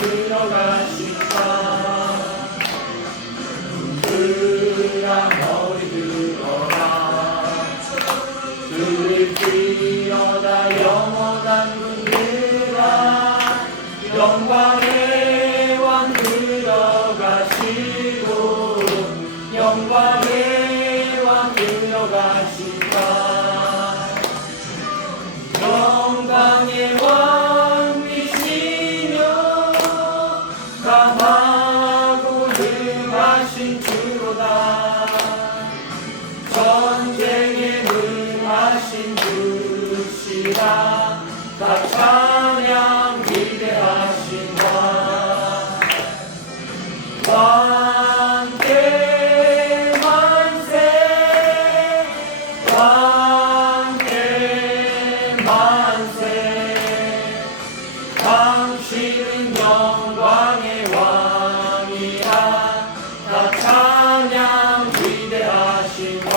들어가신다. 그라 머리 들어라. 그를 뛰어다 영원한 분들아. 영광의 왕 들어가시고 영광의 왕 들어가신다. 영광의 왕이시며 강하고 능하신 주로다. 전쟁에 능하신 주시라. 다 찬양 위대하신 왕. 왕께 만세. 왕께 만세. 당신은 영광의 왕이라. 다 찬양 위대하신 왕.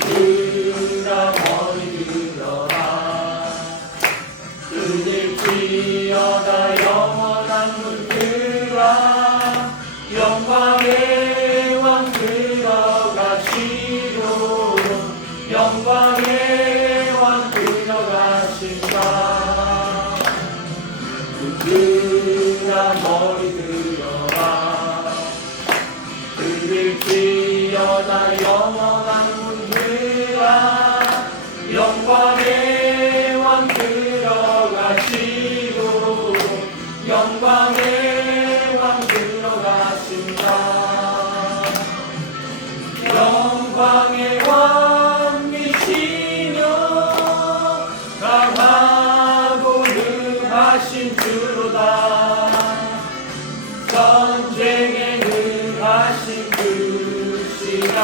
들으라 머리 들어라. 그늘 뛰어다 영원한 문들아. 영광의 왕 들어가시고 영광의 왕 들어가신다. 들으라 머리 들어라. 그늘 뛰어다 영원한 문들아. 영광의 왕 들어가시고 영광의 왕 들어가신다. 영광의 왕이시며 강하고 능하신 주로다. 전쟁에 능하신 주시라.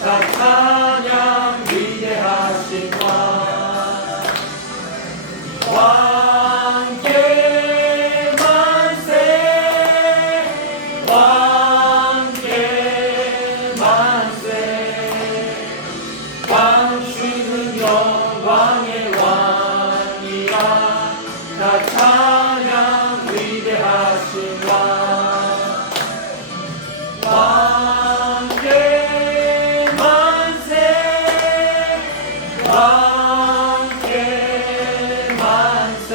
다 찬양 위대하신 왕. 왕께 만세. 왕께 만세. 당신은 영광의 왕이라. 다 찬양 위대하신 왕. 왕께 만세. 왕께 만세.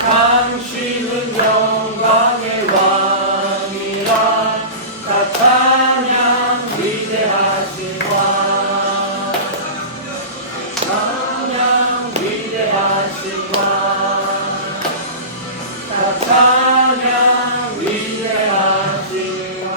당신은 영광의 왕이라. 다 찬양 위대하신 왕. 찬양 위대하신 왕. 다 찬양 위대하신 왕.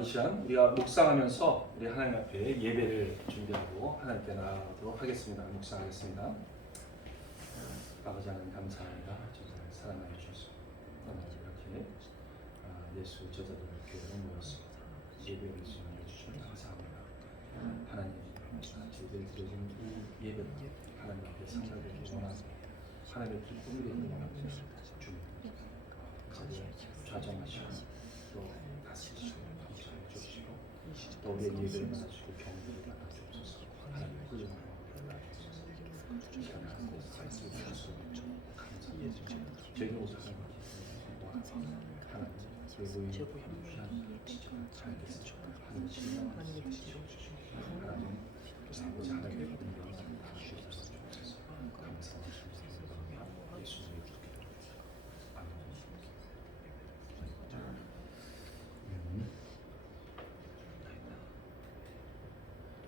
이 시간 우리가 묵상하면서 우리 하나님 앞에 예배를 준비하고 하나님께 나아가도록 하겠습니다. 묵상하겠습니다. 아버지 하나님 감사합니다. 저희를 사랑하여 주셔서 이렇게 예수 제자들을 교회로 모였습니다. 예배를 수행해 주셔서 감사합니다. 하나님 저희들이 드려진 이 예배는 하나님 앞에 상달되기 원하고 하나님의 기쁨이 되기 원합니다. 주님 자리에 좌정하시고 또 다스리시고 감사해 주시고 또 우리의 예배를 받아주시고 경배를 받아주옵소서. 하나님의 훌륭한 마음을 받아주옵소서. 시간을 곳 살수 주셔서 감사해 주시고 저희는 오늘 하나님 예보인 귀한 지정을 잘 계시죠. 하나님 신령한 주시옵소서. 하나님 아버지 하나님의 은혜를 주셔서 감사하십니다. 예수님의 기도로 아멘.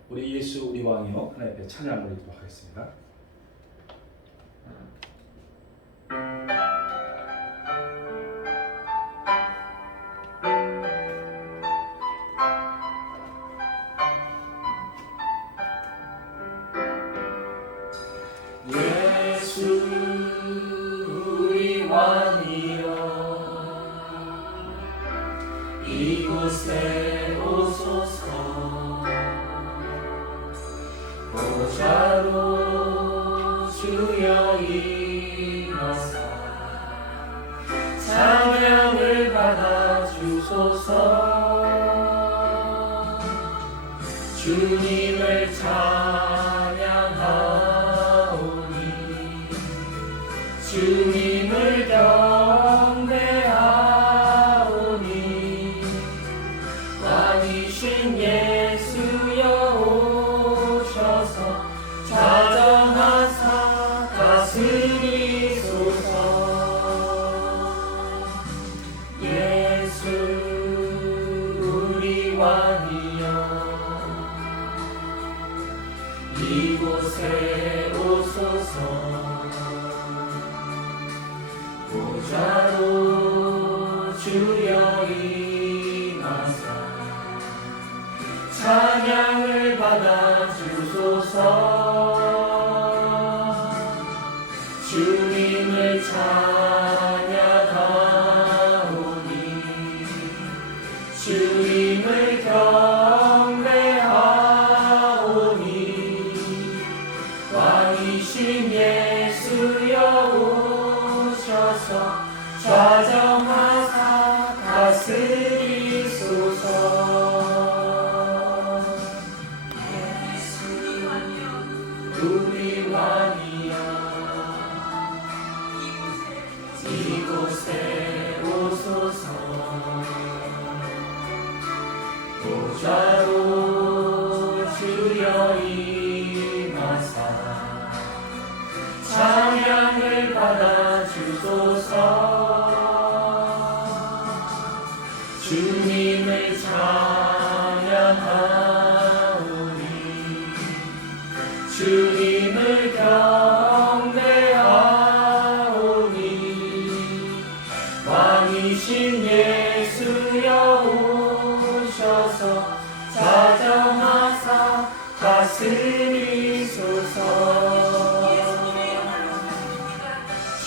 우리 예수 우리 왕이요 하나님 앞에 찬양을 드리도록 하겠습니다. 예수 우리 왕이여 이곳에 오소서 보좌로 주여 일어서 찬양을 받아 주소서. 주님을 찬양하오니 주님을 경배하오니 왕이신 예수여 오셔서 좌정하사 다스리소서. 예수 우리 왕이여 이곳에 오소서. 보좌로 주여 임하사 찬양을 받아 주소서. 주님을 찬양하오니 주님을 경배하오니 왕이신 예수여 오셔서 좌정하사 다스리소서. 우리 왕이여 이곳에 오소서. 보좌로 주여 임하사 찬양을 받아 주소서. 주님을 찬양하오니 주님을 경배하오니 왕이신 예수여 오셔서 좌정하사 다스리소서.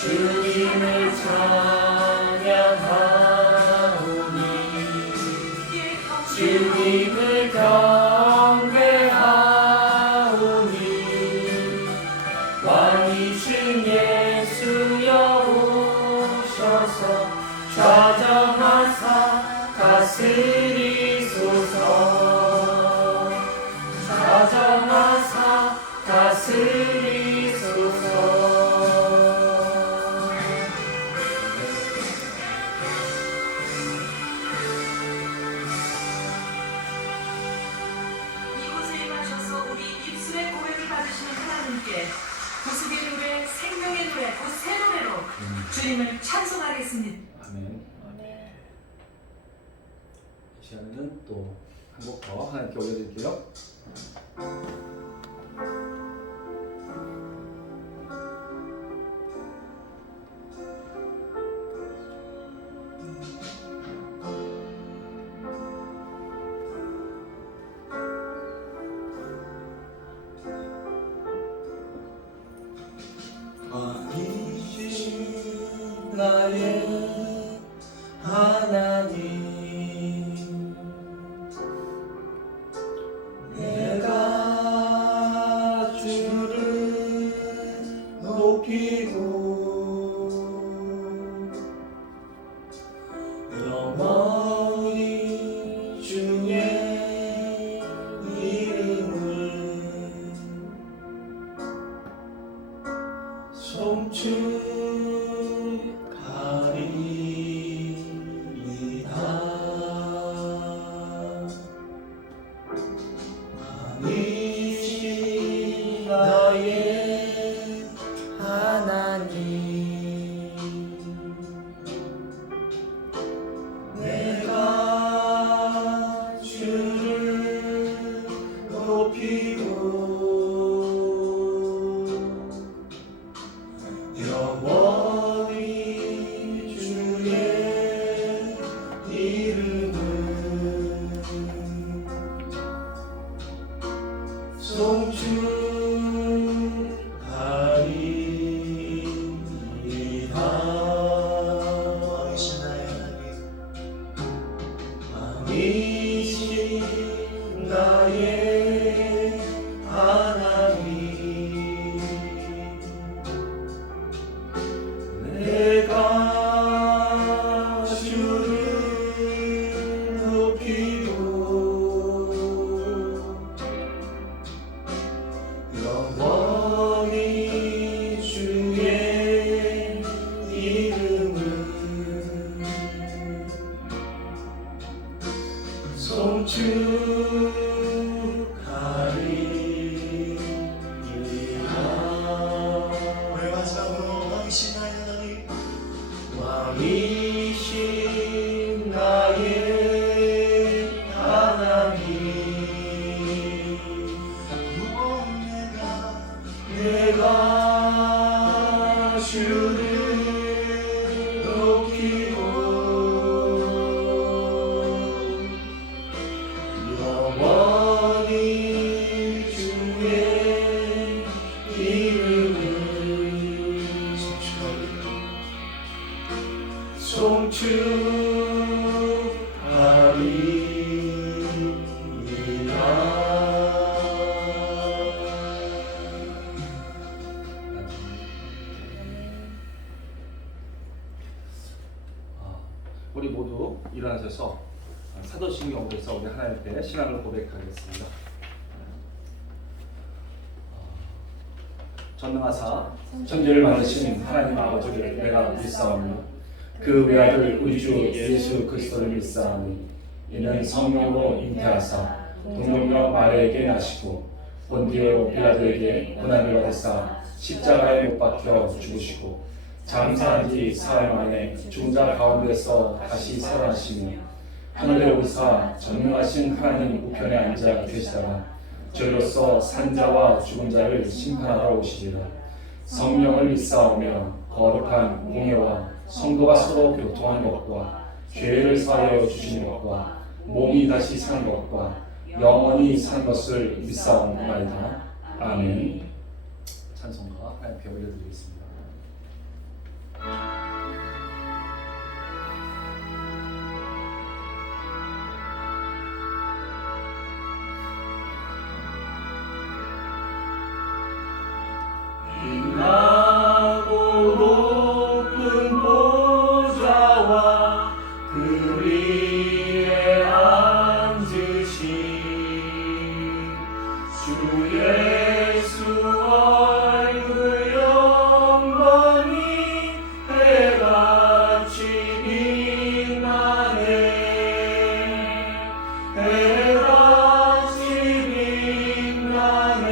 주님을 찬양하오니 주님을 경배하오니 왕이신 예수여 오셔서 좌정하사 다스리소서. 좌정하사 다스리소서. 구속의 노래, 생명의 노래, 그 새 노래로 주님을 찬송하겠습니다. 아멘. 이 시간에는 또 한 곡 더 하나님께 올려드릴게요. 왕이신 나의 하나님 내가 주를 높이고 영원히 주의 이름을 송축하리이다. 왕이신 나의 하나님 내가 주를 높이고 영원히 주의 이름을 송축하리이다. 왕이신 나의 하나님 일어나셔서 사도신경에서 우리 하나님 앞에 신앙을 고백하겠습니다. 전능하사 천지를 만드신 하나님 아버지를 내가 믿사오며 그 외아들 우리 주 예수 그리스도를 믿사오니 이는 성령으로 잉태하사 동정녀 마리아에게 나시고 본디오 빌라도에게 고난을 받으사 십자가에 못 박혀 죽으시고 장사한 지 사흘 만에 죽은 자 가운데서 다시 살아나시며 하늘에 오르사 전능하신 하나님 우편에 앉아 계시다가 저희로서 산자와 죽은 자를 심판하러 오시리라. 성령을 믿사오며 거룩한 공예와 성도가 서로 교통하는 것과 죄를 사하여 주시는 것과 몸이 다시 사는 것과 영원히 사는 것을 믿사옵나이다. 아멘. 찬송가 하나님께 올려드리겠습니다. 빛나고 높은 보좌와 그 위에 앉으신 주 예수 얼굴 영광이 해같이 빛나네. 해같이 빛나네.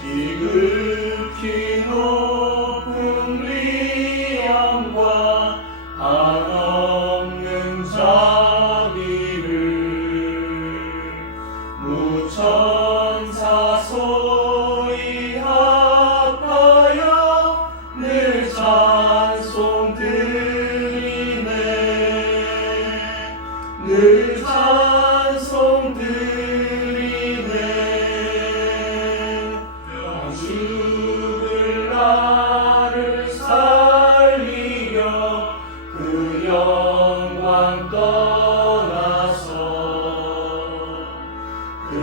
지극히 높은 위엄과 한없는 자비를 무천사 소리 합하여 늘 찬송 드리네. 늘 찬송 드리네. 죽을 나를 살리려 그 영광 떠나서 그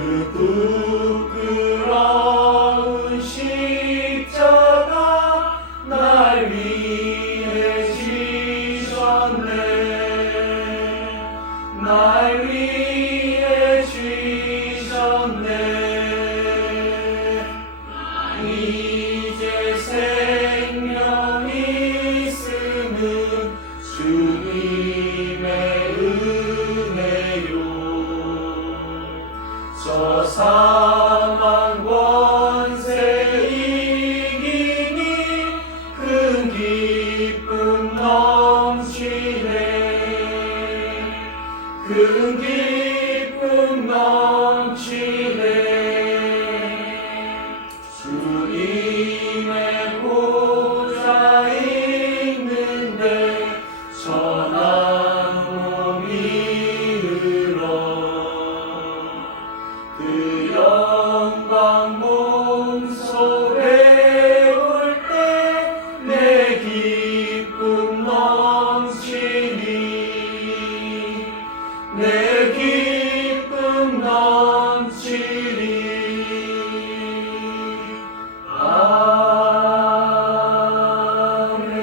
부끄러운 십자가 날 위해 지셨네. 날 위해 지셨네. 이제 생명 있음은 주님의 은혜요. 저 사망 권세 이기니 큰 기쁨 넘치네. 큰 기쁨 넘치네. 주님의 보좌 있는데 전한 몸이 흘러 그 영광 몸소에 올 때 내 기쁨 넘치니. 내 기쁨 넘치니. 아멘.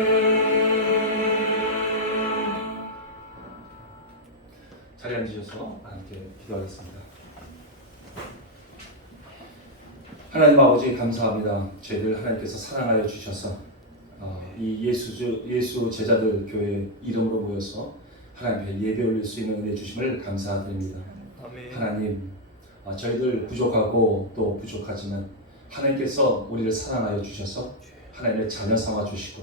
자리에 앉으셔서 함께 기도하겠습니다. 하나님 아버지 감사합니다. 저희들 하나님께서 사랑하여 주셔서 이 예수 제자들 교회 이름으로 모여서 하나님 앞에 예배 올릴 수 있는 은혜 주심을 감사드립니다. 아멘. 하나님, 저희들 부족하고 또 부족하지만 하나님께서 우리를 사랑하여 주셔서 하나님의 자녀 삼아 주시고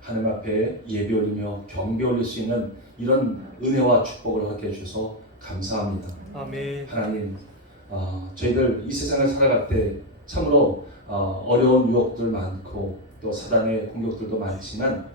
하나님 앞에 예배 올리며 경배 올릴 수 있는 이런 은혜와 축복을 하게 해주셔서 감사합니다. 아멘. 하나님, 저희들 이 세상을 살아갈 때 참으로 어려운 유혹들 많고 또 사단의 공격들도 많지만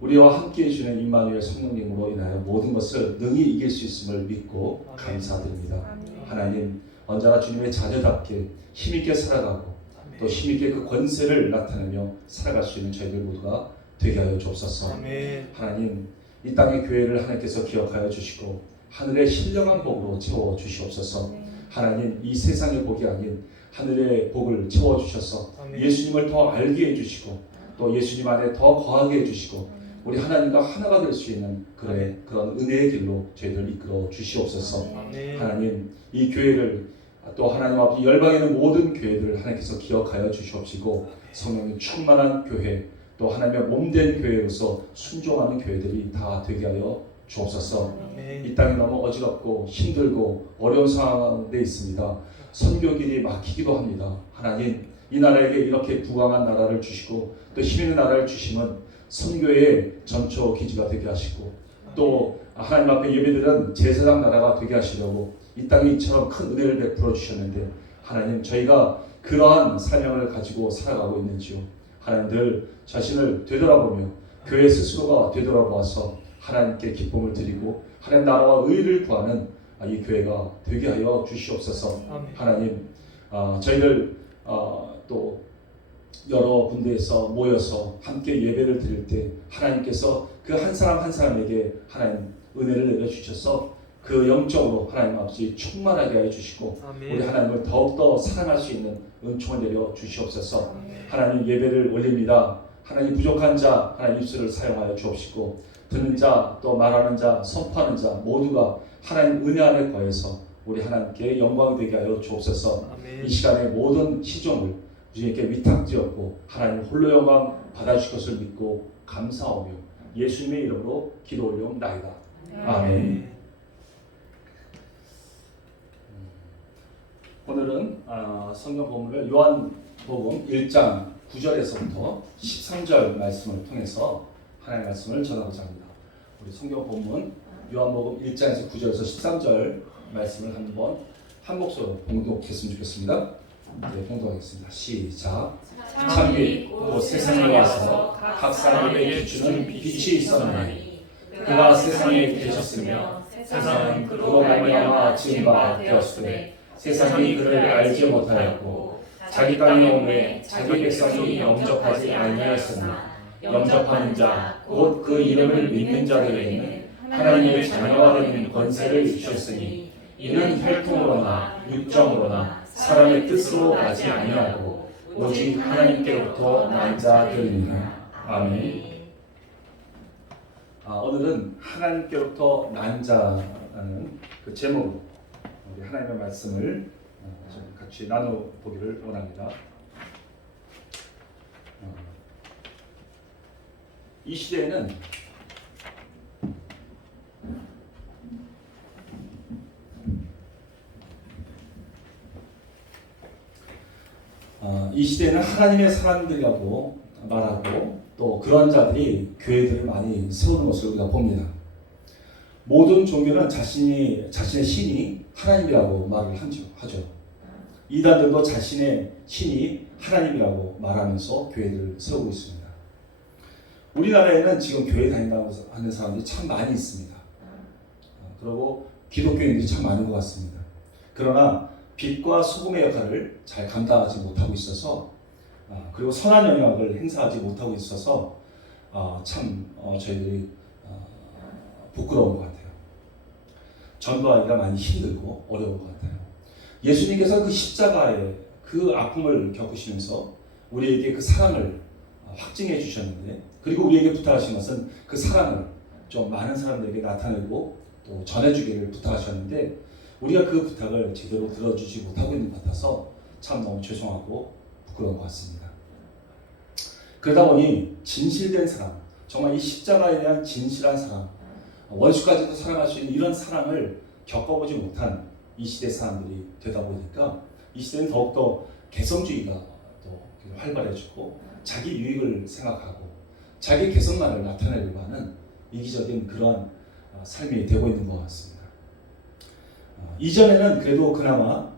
우리와 함께 해주는 임마누엘 성령님으로 인하여 모든 것을 능히 이길 수 있음을 믿고 아멘. 감사드립니다. 아멘. 하나님, 언제나 주님의 자녀답게 힘있게 살아가고 또 힘있게 그 권세를 나타내며 살아갈 수 있는 저희들 모두가 되게 하여 주옵소서. 아멘. 하나님, 이 땅의 교회를 하나님께서 기억하여 주시고 하늘의 신령한 복으로 채워 주시옵소서. 하나님, 이 세상의 복이 아닌 하늘의 복을 채워 주셔서 아멘. 예수님을 더 알게 해주시고 또 예수님 안에 더 거하게 해주시고 우리 하나님과 하나가 될 수 있는 그런 은혜의 길로 저희들 이끌어 주시옵소서. 아멘. 하나님, 이 교회를 또 하나님 앞에 열방에 있는 모든 교회들을 하나님께서 기억하여 주시옵시고 성령이 충만한 교회, 또 하나님의 몸된 교회로서 순종하는 교회들이 다 되게 하여 주옵소서. 아멘. 이 땅이 너무 어지럽고 힘들고 어려운 상황에 있습니다. 선교길이 막히기도 합니다. 하나님, 이 나라에게 이렇게 부강한 나라를 주시고 또 힘 있는 나라를 주시면 선교의 전초 기지가 되게 하시고, 또 하나님 앞에 예배드리는 제사장 나라가 되게 하시려고 이 땅에 이처럼 큰 은혜를 베풀어 주셨는데, 하나님, 저희가 그러한 사명을 가지고 살아가고 있는지요? 하나님, 늘 자신을 되돌아보며 교회 스스로가 되돌아보아서 하나님께 기쁨을 드리고 하나님 나라와 의를 구하는 이 교회가 되게 하여 주시옵소서. 아멘. 하나님, 저희들 또 여러 군데에서 모여서 함께 예배를 드릴 때 하나님께서 그 한 사람 한 사람에게 하나님 은혜를 내려주셔서 그 영적으로 하나님 아버지 충만하게 하여 주시고 아멘. 우리 하나님을 더욱더 사랑할 수 있는 은총을 내려 주시옵소서. 아멘. 하나님, 예배를 올립니다. 하나님, 부족한 자 하나님 입술을 사용하여 주옵시고 듣는 자 또 말하는 자 선포하는 자 모두가 하나님 은혜 안에 거해서 우리 하나님께 영광이 되게 하여 주옵소서. 아멘. 이 시간에 모든 시종을 주님께 위탁드렸고 하나님 홀로 영광 받아주실 것을 믿고 감사하며 예수님의 이름으로 기도 올려옵나이다. 아멘. 오늘은 성경 본문을 요한복음 1장 9절에서부터 13절 말씀을 통해서 하나님의 말씀을 전하고자 합니다. 우리 성경 본문 요한복음 1장에서 9절에서 13절 말씀을 한번 한 목소리로 봉독했으면 좋겠습니다. 네, 봉독하겠습니다. 시작. 참빛 곧 세상에 와서 각 사람에게 비추는 빛이 있었나니 그가 세상에 계셨으며 세상은 그로 말미암아 지은 바 되었으되 세상이 그를 알지 못하였고 자기 땅에 오매 자기 백성이 영접하지 아니하였으나 영접하는 자 곧 그 이름을 믿는 자들에게는 하나님의 자녀가 되는 권세를 주셨으니 이는 혈통으로나 육정으로나 사람의 뜻으로 나지 아니하고 오직 하나님께로부터 난 자들이니라. 아멘. 오늘은 하나님께로부터 난 자라는 그 제목으로 우리 하나님의 말씀을 좀 같이 나눠보기를 원합니다. 이 시대에는 하나님의 사람들이라고 말하고 또 그런 자들이 교회들을 많이 세우는 것을 우리가 봅니다. 모든 종교는 자신의 신이 하나님이라고 말을 하죠. 이단들도 자신의 신이 하나님이라고 말하면서 교회들을 세우고 있습니다. 우리나라에는 지금 교회 다닌다고 하는 사람들이 참 많이 있습니다. 그리고 기독교인들이 참 많은 것 같습니다. 그러나 빛과 소금의 역할을 잘 감당하지 못하고 있어서 그리고 선한 영향을 행사하지 못하고 있어서 참 저희들이 부끄러운 것 같아요. 전도하기가 많이 힘들고 어려운 것 같아요. 예수님께서 그 십자가의 그 아픔을 겪으시면서 우리에게 그 사랑을 확증해 주셨는데, 그리고 우리에게 부탁하신 것은 그 사랑을 좀 많은 사람들에게 나타내고 또 전해주기를 부탁하셨는데 우리가 그 부탁을 제대로 들어주지 못하고 있는 것 같아서 참 너무 죄송하고 부끄러운 것 같습니다. 그러다 보니 진실된 사랑, 정말 이 십자가에 대한 진실한 사랑, 원수까지도 사랑할 수 있는 이런 사랑을 겪어보지 못한 이 시대 사람들이 되다 보니까 이 시대는 더욱더 개성주의가 또 활발해지고 자기 유익을 생각하고 자기 개성만을 나타내려고 하는 이기적인 그러한 삶이 되고 있는 것 같습니다. 이전에는 그래도 그나마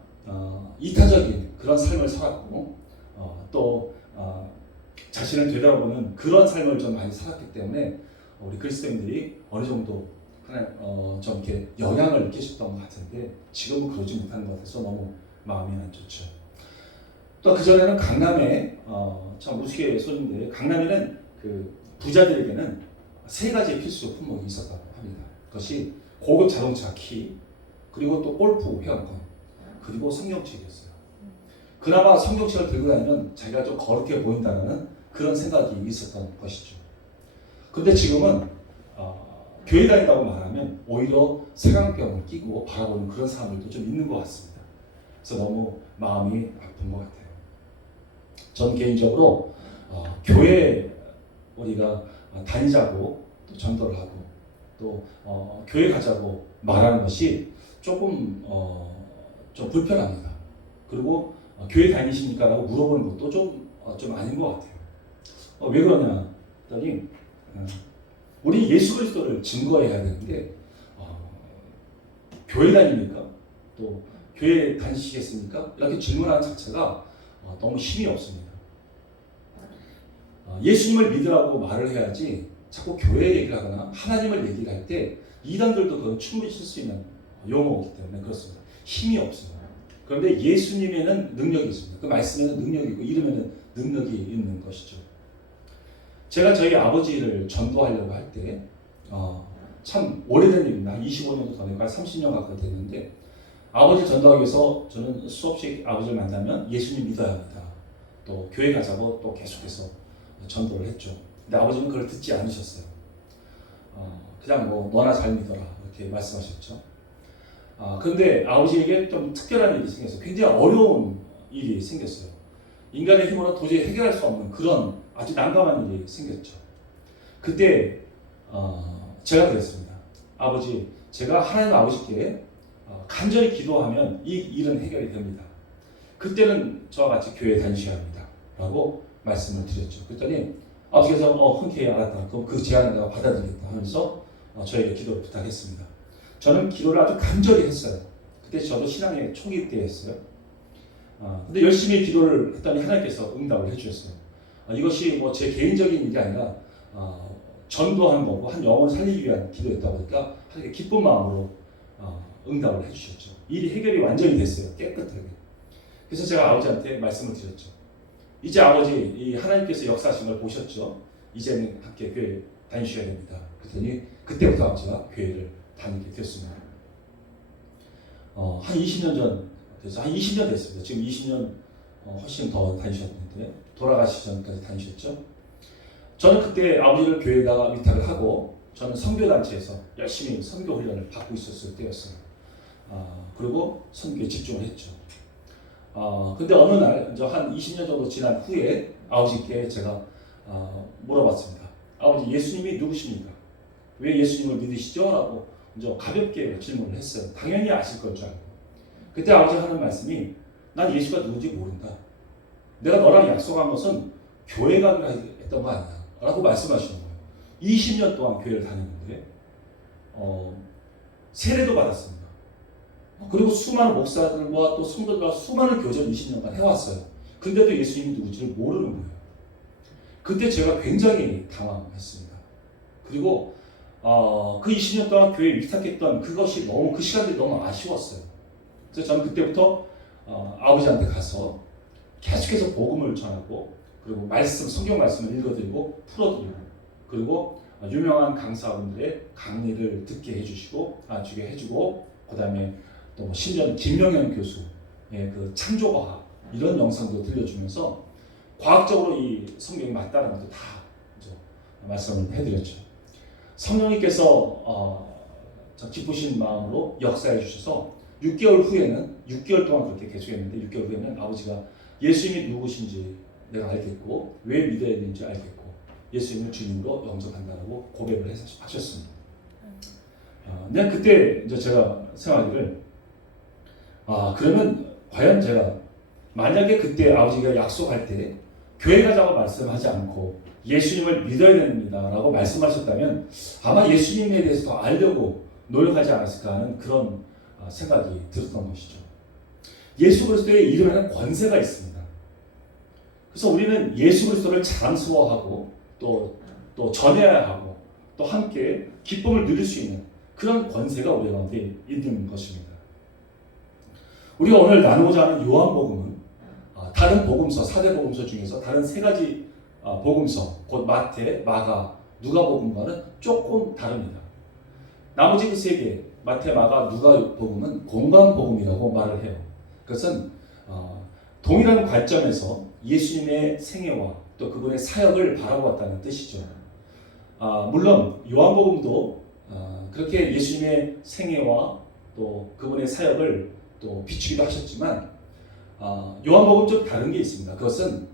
이타적인 그런 삶을 살았고 또 자신을 되돌아보는 그런 삶을 좀 많이 살았기 때문에 우리 그리스도인들이 어느 정도 좀 이렇게 영향을 끼쳤던 것 같은데 지금은 그러지 못하는 것 같아서 너무 마음이 안 좋죠. 또 그전에는 강남에 참 우스갯소리인데 강남에는 그 부자들에게는 세 가지의 필수 품목이 있었다고 합니다. 그것이 고급 자동차 키, 그리고 또 골프 회원권, 그리고 성경책이었어요. 그나마 성경책을 들고 다니면 자기가 좀 거룩해 보인다는 그런 생각이 있었던 것이죠. 근데 지금은 교회 다닌다고 말하면 오히려 색안경을 끼고 바라보는 그런 사람들도 좀 있는 것 같습니다. 그래서 너무 마음이 아픈 것 같아요. 전 개인적으로 교회 우리가 다니자고 또 전도를 하고 또 교회 가자고 말하는 것이 조금 좀 불편합니다. 그리고 교회 다니십니까? 라고 물어보는 것도 좀 아닌 것 같아요. 왜 그러냐 했더니 우리 예수 그리스도를 증거해야 되는데 교회 다닙니까? 또 교회 다니시겠습니까? 이렇게 질문하는 자체가 너무 힘이 없습니다. 예수님을 믿으라고 말을 해야지 자꾸 교회 얘기를 하거나 하나님을 얘기를 할 때 이단들도 그건 충분히 쓸 수 있는 용어이기 때문에 그렇습니다. 힘이 없습니다. 그런데 예수님에는 능력이 있습니다. 그 말씀에는 능력이 있고 이름에는 능력이 있는 것이죠. 제가 저희 아버지를 전도하려고 할 때 참 오래된 일입니다. 한 25년도 더 되고 한 30년 가까이 됐는데 아버지를 전도하기 위해서 저는 수없이 아버지를 만나면 예수님 믿어야 합니다. 또 교회 가자고 또 계속해서 전도를 했죠. 근데 아버지는 그걸 듣지 않으셨어요. 그냥 뭐 너나 잘 믿어라 이렇게 말씀하셨죠. 그런데 아버지에게 좀 특별한 일이 생겼어요. 굉장히 어려운 일이 생겼어요. 인간의 힘으로 도저히 해결할 수 없는 그런 아주 난감한 일이 생겼죠. 그때 제가 그랬습니다. 아버지, 제가 하나님 아버지께 간절히 기도하면 이 일은 해결이 됩니다. 그때는 저와 같이 교회 다니셔야 합니다. 라고 말씀을 드렸죠. 그랬더니 아버지께서 흔쾌히 알았다. 그럼 그 제안을 내가 받아들이겠다 하면서 저에게 기도를 부탁했습니다. 저는 기도를 아주 간절히 했어요. 그때 저도 신앙의 초기 때 했어요. 근데 열심히 기도를 했더니 하나님께서 응답을 해주셨어요. 이것이 뭐 제 개인적인 일이 아니라 전도한 거고 한 영혼을 살리기 위한 기도였다 보니까 하나님께 기쁜 마음으로 응답을 해주셨죠. 일이 해결이 완전히 됐어요. 깨끗하게. 그래서 제가 아버지한테 말씀을 드렸죠. 이제 아버지, 이 하나님께서 역사하신 걸 보셨죠. 이제는 함께 교회 다니셔야 됩니다. 그랬더니 그때부터 아버지가 교회를 다니게 됐습니다. 한 20년 전, 그래서 한 20년 됐습니다. 지금 20년 훨씬 더 다니셨는데 돌아가시기 전까지 다니셨죠. 저는 그때 아버지를 교회에다가 위탁을 하고 저는 선교단체에서 열심히 선교 훈련을 받고 있었을 때였어요. 그리고 선교에 집중을 했죠. 근데 어느 날 이제 한 20년 정도 지난 후에 아버지께 제가 물어봤습니다. 아버지, 예수님이 누구십니까? 왜 예수님을 믿으시죠? 라고 이제 가볍게 질문을 했어요. 당연히 아실 걸 줄 알고. 그때 아버지 하는 말씀이 난 예수가 누군지 모른다. 내가 너랑 약속한 것은 교회 가기로 했던 거 아니야. 라고 말씀하시는 거예요. 20년 동안 교회를 다녔는데 세례도 받았습니다. 그리고 수많은 목사들과 또 성도들과 수많은 교제를 20년간 해왔어요. 근데도 예수님이 누군지를 모르는 거예요. 그때 제가 굉장히 당황했습니다. 그리고 그 20년 동안 교회에 위탁했던 그것이 너무 그 시간들이 너무 아쉬웠어요. 그래서 저는 그때부터 아버지한테 가서 계속해서 복음을 전하고 그리고 성경 말씀을 읽어드리고 풀어드리고 그리고 유명한 강사분들의 강의를 듣게 해주고 그 다음에 또 심지어 김명현 교수의 그 창조과학 이런 영상도 들려주면서 과학적으로 이 성경이 맞다는 것도 다 말씀을 해드렸죠. 성령님께서 기쁘신 마음으로 역사해 주셔서 6개월 동안 그렇게 계속했는데 6개월 후에는 아버지가 예수님이 누구신지 내가 알겠고 왜 믿어야 되는지 알겠고 예수님을 주님으로 영접한다고 고백을 하셨습니다. 근데 그때 이제 제가 생각하기를 그러면 과연 제가 만약에 그때 아버지가 약속할 때 교회 가자고 말씀하지 않고 예수님을 믿어야 됩니다 라고 말씀하셨다면 아마 예수님에 대해서 더 알려고 노력하지 않았을까 하는 그런 생각이 들었던 것이죠. 예수 그리스도의 이름에는 권세가 있습니다. 그래서 우리는 예수 그리스도를 자랑스러워하고 또 전해야 하고 또 함께 기쁨을 누릴 수 있는 그런 권세가 우리 가운데 있는 것입니다. 우리가 오늘 나누고자 하는 요한복음은 다른 복음서, 4대 복음서 중에서 다른 3가지 복음서, 곧 마태, 마가, 누가복음과는 조금 다릅니다. 나머지 그 3개, 마태, 마가, 누가복음은 공관복음이라고 말을 해요. 그것은 동일한 관점에서 예수님의 생애와 또 그분의 사역을 바라보았다는 뜻이죠. 물론 요한복음도 그렇게 예수님의 생애와 또 그분의 사역을 또 비추기도 하셨지만 요한복음 좀 다른 게 있습니다. 그것은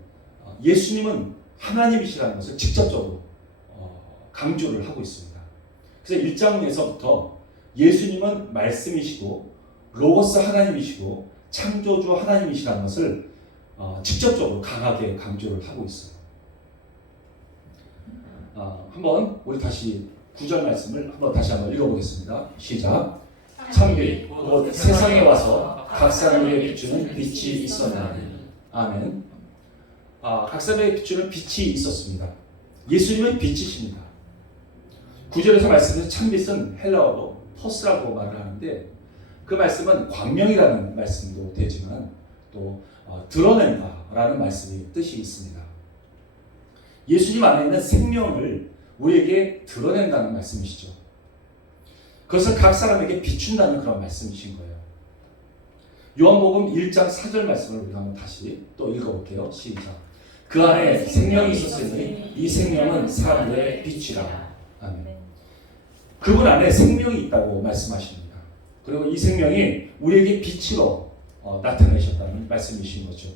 예수님은 하나님이시라는 것을 직접적으로 강조를 하고 있습니다. 그래서 1장에서부터 예수님은 말씀이시고 로고스 하나님이시고 창조주 하나님이시라는 것을 직접적으로 강하게 강조를 하고 있어요. 한번 우리 다시 9절 말씀을 다시 한번 읽어보겠습니다. 시작. 창조이 곧 세상에 와서 각 사람에게 비추는 빛이 있었나니. 아멘. 각 사람에게 비추는 빛이 있었습니다. 예수님은 빛이십니다. 9절에서 말씀에서 창빛은 헬라어로 퍼스라고 말을 하는데 그 말씀은 광명이라는 말씀도 되지만 또 드러낸다라는 말씀이 뜻이 있습니다. 예수님 안에 있는 생명을 우리에게 드러낸다는 말씀이시죠. 그것을 각 사람에게 비춘다는 그런 말씀이신 거예요. 요한복음 1장 4절 말씀을 우리가 한번 다시 또 읽어볼게요. 시작. 그 안에 생명이 있었으니 이 생명은 사람들의 빛이라. 아멘. 그분 안에 생명이 있다고 말씀하십니다. 그리고 이 생명이 우리에게 빛으로 나타내셨다는 말씀이신 거죠.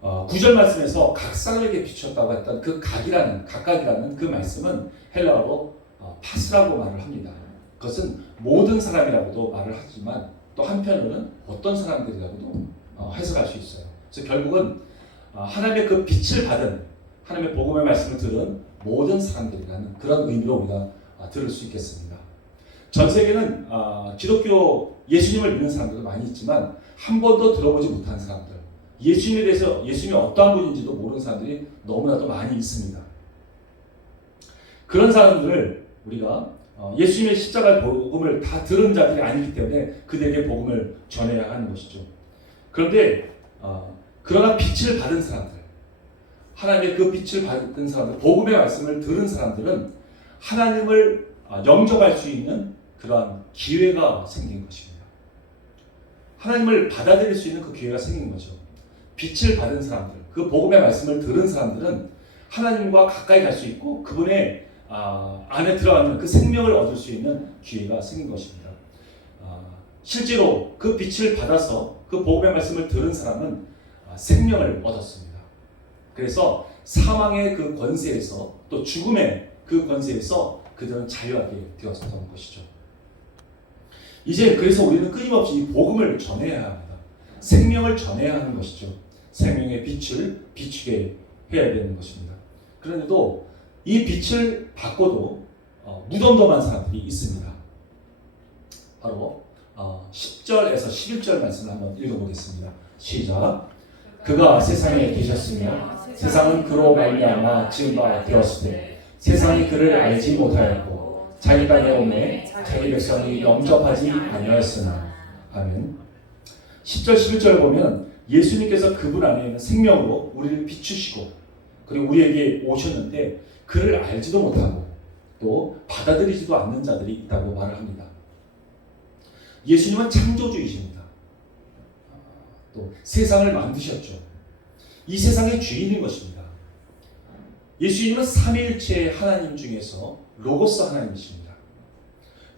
9절 말씀에서 각 사람에게 비추었다고 했던 그 각각이라는 그 말씀은 헬라어로 파스라고 말을 합니다. 그것은 모든 사람이라고도 말을 하지만 또 한편으로는 어떤 사람들이라고도 해석할 수 있어요. 그래서 결국은 하나님의 그 빛을 받은 하나님의 복음의 말씀을 들은 모든 사람들이라는 그런 의미로 우리가 들을 수 있겠습니다. 전 세계는 기독교 예수님을 믿는 사람들도 많이 있지만 한 번도 들어보지 못한 사람들, 예수님에 대해서 예수님이 어떠한 분인지도 모르는 사람들이 너무나도 많이 있습니다. 그런 사람들을 우리가 예수님의 십자가의 복음을 다 들은 자들이 아니기 때문에 그들에게 복음을 전해야 하는 것이죠. 그런데 그러나 빛을 받은 사람들, 하나님의 그 빛을 받은 사람들, 복음의 말씀을 들은 사람들은 하나님을 영접할 수 있는 그러한 기회가 생긴 것입니다. 하나님을 받아들일 수 있는 그 기회가 생긴 거죠. 빛을 받은 사람들, 그 복음의 말씀을 들은 사람들은 하나님과 가까이 갈 수 있고 그분의 안에 들어가는 그 생명을 얻을 수 있는 기회가 생긴 것입니다. 실제로 그 빛을 받아서 그 복음의 말씀을 들은 사람은 생명을 얻었습니다. 그래서 사망의 그 권세에서 또 죽음의 그 권세에서 그들은 자유하게 되었던 것이죠. 이제 그래서 우리는 끊임없이 이 복음을 전해야 합니다. 생명을 전해야 하는 것이죠. 생명의 빛을 비추게 해야 되는 것입니다. 그런데도 이 빛을 받고도 무덤덤한 사람들이 있습니다. 바로 10절에서 11절 말씀을 한번 읽어보겠습니다. 시작. 그가 세상에 계셨으며 세상은 그로 말미암아 지은 바 되었을 때 세상이 그를 알지 못하였고 자기가 내오매 자기 백성이 영접하지 아니하였으나. 아멘. 10절 11절 보면 예수님께서 그분 안에 있는 생명으로 우리를 비추시고 그리고 우리에게 오셨는데 그를 알지도 못하고 또 받아들이지도 않는 자들이 있다고 말을 합니다. 예수님은 창조주이십니다. 또 세상을 만드셨죠. 이 세상의 주인인 것입니다. 예수님은 삼위일체 하나님 중에서 로고스 하나님이십니다.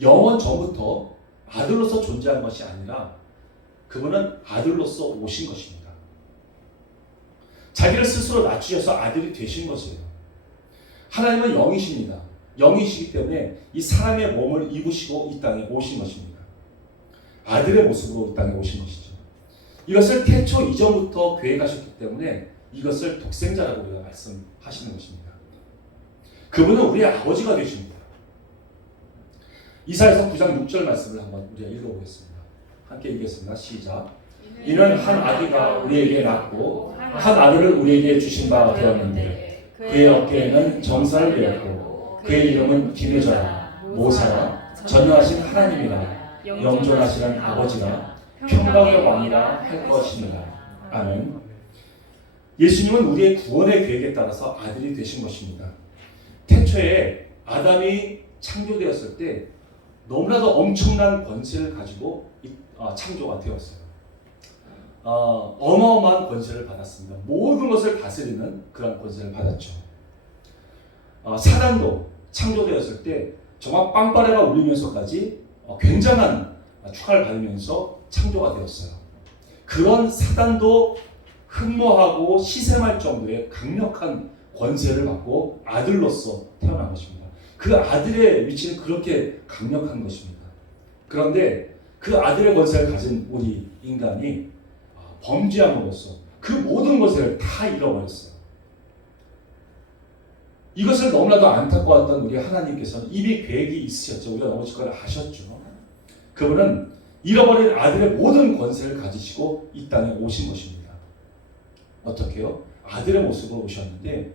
영원 전부터 아들로서 존재한 것이 아니라 그분은 아들로서 오신 것입니다. 자기를 스스로 낮추셔서 아들이 되신 것이에요. 하나님은 영이십니다. 영이시기 때문에 이 사람의 몸을 입으시고 이 땅에 오신 것입니다. 아들의 모습으로 이 땅에 오신 것이죠. 이것을 태초 이전부터 계획하셨기 때문에 이것을 독생자라고 우리가 말씀하시는 것입니다. 그분은 우리의 아버지가 되십니다. 이사야서 9장 6절 말씀을 한번 우리가 읽어보겠습니다. 함께 읽겠습니다. 시작. 이는 한 아기가 우리에게 낳고 한 아들을 우리에게 주신 바 되었는데 그의 어깨에는 정사를 베었고 그의 이름은 기묘자라 모사라 전능하신 하나님이라 영존하시는 아버지라 평강의 왕이라 할 것이니라. 아멘. 예수님은 우리의 구원의 계획에 따라서 아들이 되신 것입니다. 태초에 아담이 창조되었을 때 너무나도 엄청난 권세를 가지고 창조가 되었어요. 어마어마한 권세를 받았습니다. 모든 것을 다스리는 그런 권세를 받았죠. 사단도 창조되었을 때 정말 빵빠레가 울리면서까지 굉장한 축하를 받으면서 창조가 되었어요. 그런 사단도 흠모하고 시샘할 정도의 강력한 권세를 받고 아들로서 태어난 것입니다. 그 아들의 위치는 그렇게 강력한 것입니다. 그런데 그 아들의 권세를 가진 우리 인간이 범죄함으로써 그 모든 것을 다 잃어버렸어요. 이것을 너무나도 안타까웠던 우리 하나님께서는 이미 계획이 있으셨죠. 우리가 넘어질 걸 아셨죠. 그분은 잃어버린 아들의 모든 권세를 가지시고 이 땅에 오신 것입니다. 어떻게요? 아들의 모습으로 오셨는데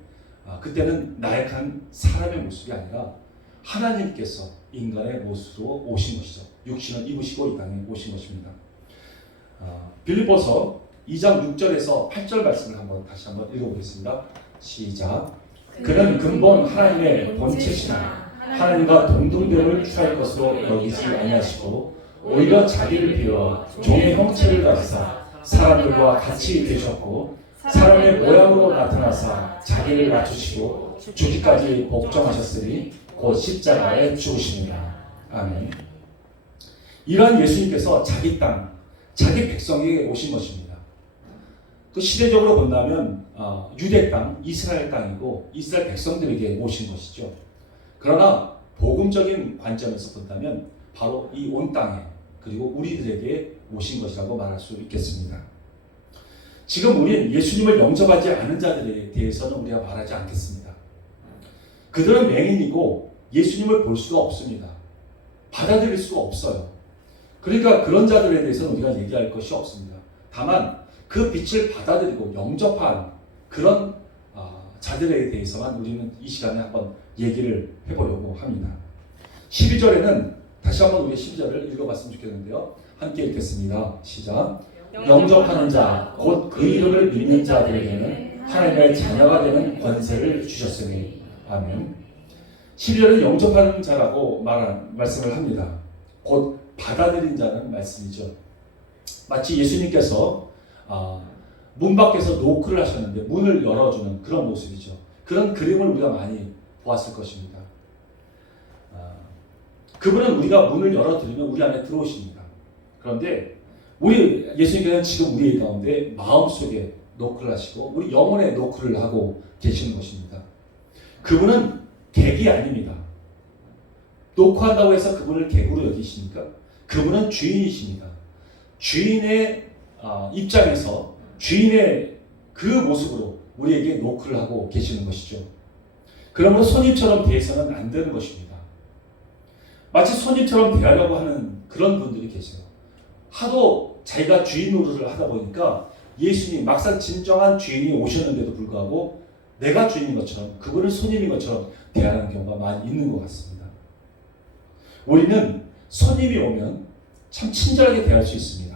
그때는 나약한 사람의 모습이 아니라 하나님께서 인간의 모습으로 오신 것이죠. 육신을 입으시고 이 땅에 오신 것입니다. 빌립보서 2장 6절에서 8절 말씀을 다시 한번 읽어보겠습니다. 시작. 그는 근본 하나님의 본체시나 하나님과 동등됨을 취할 것으로 여기지 아니하시고 오히려 자기를 비워 종의 형체를 가지사 사람들과 같이 되셨고 사람의 모양으로 나타나사 자기를 낮추시고 죽기까지 복종하셨으니 곧 십자가에 죽으십니다. 아멘. 이러한 예수님께서 자기 땅, 자기 백성에게 오신 것입니다. 그 시대적으로 본다면 유대 땅, 이스라엘 땅이고 이스라엘 백성들에게 오신 것이죠. 그러나 복음적인 관점에서 본다면 바로 이 온 땅에 그리고 우리들에게 오신 것이라고 말할 수 있겠습니다. 지금 우리는 예수님을 영접하지 않은 자들에 대해서는 우리가 말하지 않겠습니다. 그들은 맹인이고 예수님을 볼 수가 없습니다. 받아들일 수가 없어요. 그러니까 그런 자들에 대해서는 우리가 얘기할 것이 없습니다. 다만 그 빛을 받아들이고 영접한 그런 자들에 대해서만 우리는 이 시간에 한번 얘기를 해보려고 합니다. 12절에는 다시 한번 우리 12절을 읽어봤으면 좋겠는데요. 함께 읽겠습니다. 시작. 영접하는 자, 곧 그 이름을 믿는 자들에게는 하나님의 자녀가 되는 권세를 주셨으니. 아멘. 12절은 영접하는 자라고 말씀을 합니다. 곧 받아들인 자는 말씀이죠. 마치 예수님께서 문 밖에서 노크를 하셨는데 문을 열어주는 그런 모습이죠. 그런 그림을 우리가 많이 보았을 것입니다. 그분은 우리가 문을 열어드리면 우리 안에 들어오십니다. 그런데 우리 예수님께서는 지금 우리 가운데 마음속에 노크를 하시고 우리 영혼에 노크를 하고 계시는 것입니다. 그분은 객이 아닙니다. 노크한다고 해서 그분을 객으로 여기십니까? 그분은 주인이십니다. 주인의 입장에서 주인의 그 모습으로 우리에게 노크를 하고 계시는 것이죠. 그러므로 손님처럼 대해서는 안 되는 것입니다. 마치 손님처럼 대하려고 하는 그런 분들이 계세요. 하도 자기가 주인 노릇을 하다 보니까 예수님 막상 진정한 주인이 오셨는데도 불구하고 내가 주인인 것처럼 그분을 손님인 것처럼 대하는 경우가 많이 있는 것 같습니다. 우리는 손님이 오면 참 친절하게 대할 수 있습니다.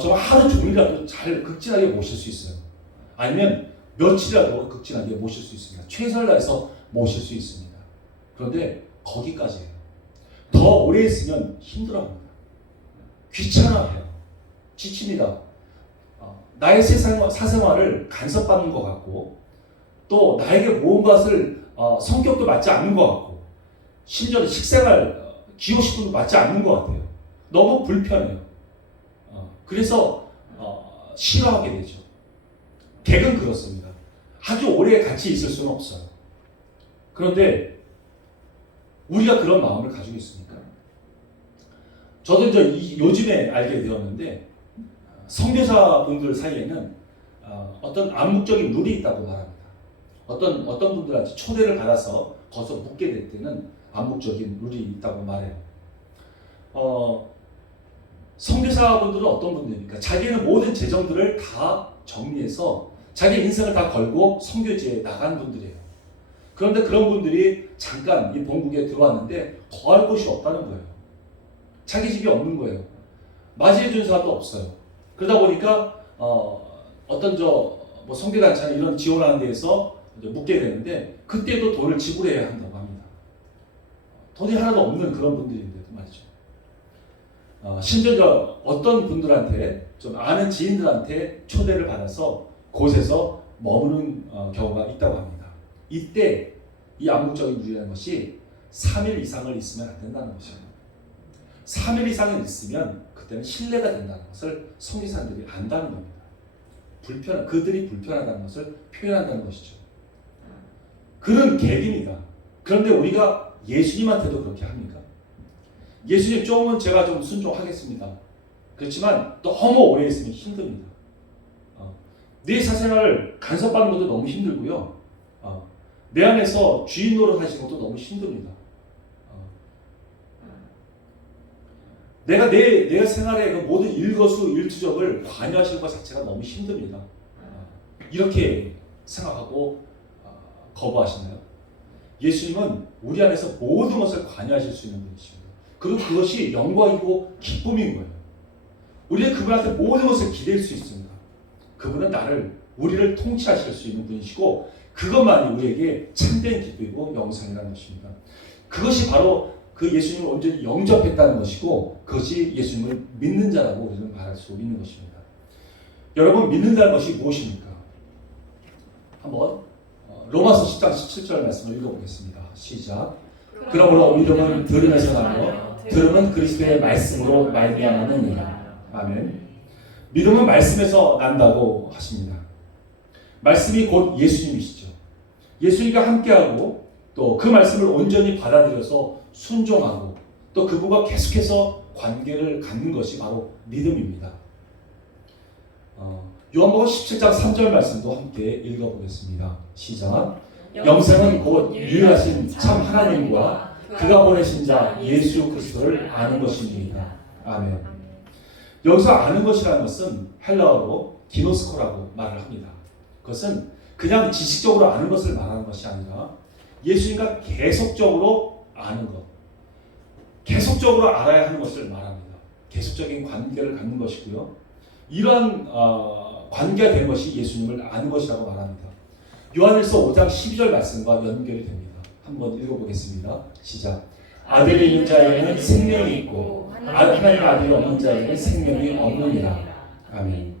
정말 하루 종일이라도 잘 극진하게 모실 수 있어요. 아니면 며칠이라도 극진하게 모실 수 있습니다. 최선을 다해서 모실 수 있습니다. 그런데 거기까지예요. 더 오래 있으면 힘들어합니다. 귀찮아해요. 지칩니다. 나의 사생활을 간섭받는 것 같고 또 나에게 무언가를 성격도 맞지 않는 것 같고 심지어 식생활, 기호식도 맞지 않는 것 같아요. 너무 불편해요. 그래서 싫어하게 되죠. 객은 그렇습니다. 아주 오래 같이 있을 수는 없어요. 그런데 우리가 그런 마음을 가지고 있습니까? 저도 요즘에 알게 되었는데 선교사분들 사이에는 어떤 암묵적인 룰이 있다고 말합니다. 어떤 분들한테 초대를 받아서 거기서 묵게 될 때는 암묵적인 룰이 있다고 말해요. 선교사분들은 어떤 분들입니까? 자기는 모든 재정들을 다 정리해서 자기 인생을 다 걸고 선교지에 나간 분들이에요. 그런데 그런 분들이 잠깐 이 본국에 들어왔는데 거할 곳이 없다는 거예요. 자기 집이 없는 거예요. 맞이해 준 사람도 없어요. 그러다 보니까 어떤 선교단체나 이런 지원하는 데에서 묵게 되는데 그때도 돈을 지불해야 한다고 합니다. 돈이 하나도 없는 그런 분들인데도 말이죠. 심지어 어떤 분들한테 좀 아는 지인들한테 초대를 받아서 곳에서 머무는 경우가 있다고 합니다. 이때 이 암묵적인 유리라는 것이 3일 이상을 있으면 안 된다는 것입니다. 3일 이상을 있으면 그때는 신뢰가 된다는 것을 성리사님들이 안다는 겁니다. 그들이 불편하다는 것을 표현한다는 것이죠. 그런 계기입니다. 그런데 우리가 예수님한테도 그렇게 합니까? 예수님 조금은 제가 좀 순종하겠습니다. 그렇지만 너무 오래 있으면 힘듭니다. 내 사생활을 간섭받는 것도 너무 힘들고요. 내 안에서 주인 노릇하시는 것도 너무 힘듭니다. 내가 내 생활의 그 모든 일거수일투족을 관여하시는 것 자체가 너무 힘듭니다. 이렇게 생각하고 거부하시나요? 예수님은 우리 안에서 모든 것을 관여하실 수 있는 분이십니다. 그리고 그것이 영광이고 기쁨인 거예요. 우리는 그분한테 모든 것을 기댈 수 있습니다. 그분은 우리를 통치하실 수 있는 분이시고 그것만이 우리에게 참된 기쁨이고 영생이라는 것입니다. 그것이 바로 그 예수님을 온전히 영접했다는 것이고 그것이 예수님을 믿는 자라고 우리는 말할 수 있는 것입니다. 여러분, 믿는다는 것이 무엇입니까? 한번 로마서 10장 17절 말씀을 읽어보겠습니다. 시작. 그러므로 믿음은 들음에서 나며 들음은 그리스도의 말씀으로 말미암느니라. 아멘. 믿음은 말씀에서 난다고 하십니다. 말씀이 곧 예수님이시죠. 예수님과 함께하고 또 그 말씀을 온전히 받아들여서 순종하고 또 그분과 계속해서 관계를 갖는 것이 바로 믿음입니다. 요한복음 17장 3절 말씀도 함께 읽어보겠습니다. 시작. 영생은 곧 유일하신 참 하나님과 그가 보내신 자 예수 그리스도를 아는 것입니다. 아멘. 여기서 아는 것이라는 것은 헬라어로 기노스코라고 말을 합니다. 그것은 그냥 지식적으로 아는 것을 말하는 것이 아니라 예수님과 계속적으로 아는 것, 계속적으로 알아야 하는 것을 말합니다. 계속적인 관계를 갖는 것이고요. 이러한 관계가 되는 것이 예수님을 아는 것이라고 말합니다. 요한일서 5장 12절 말씀과 연결이 됩니다. 한번 읽어보겠습니다. 시작. 아들이 있는 자에게는 생명이 있고 하나님의 아들이 없는 자에게는 생명이 없느니라. 아멘.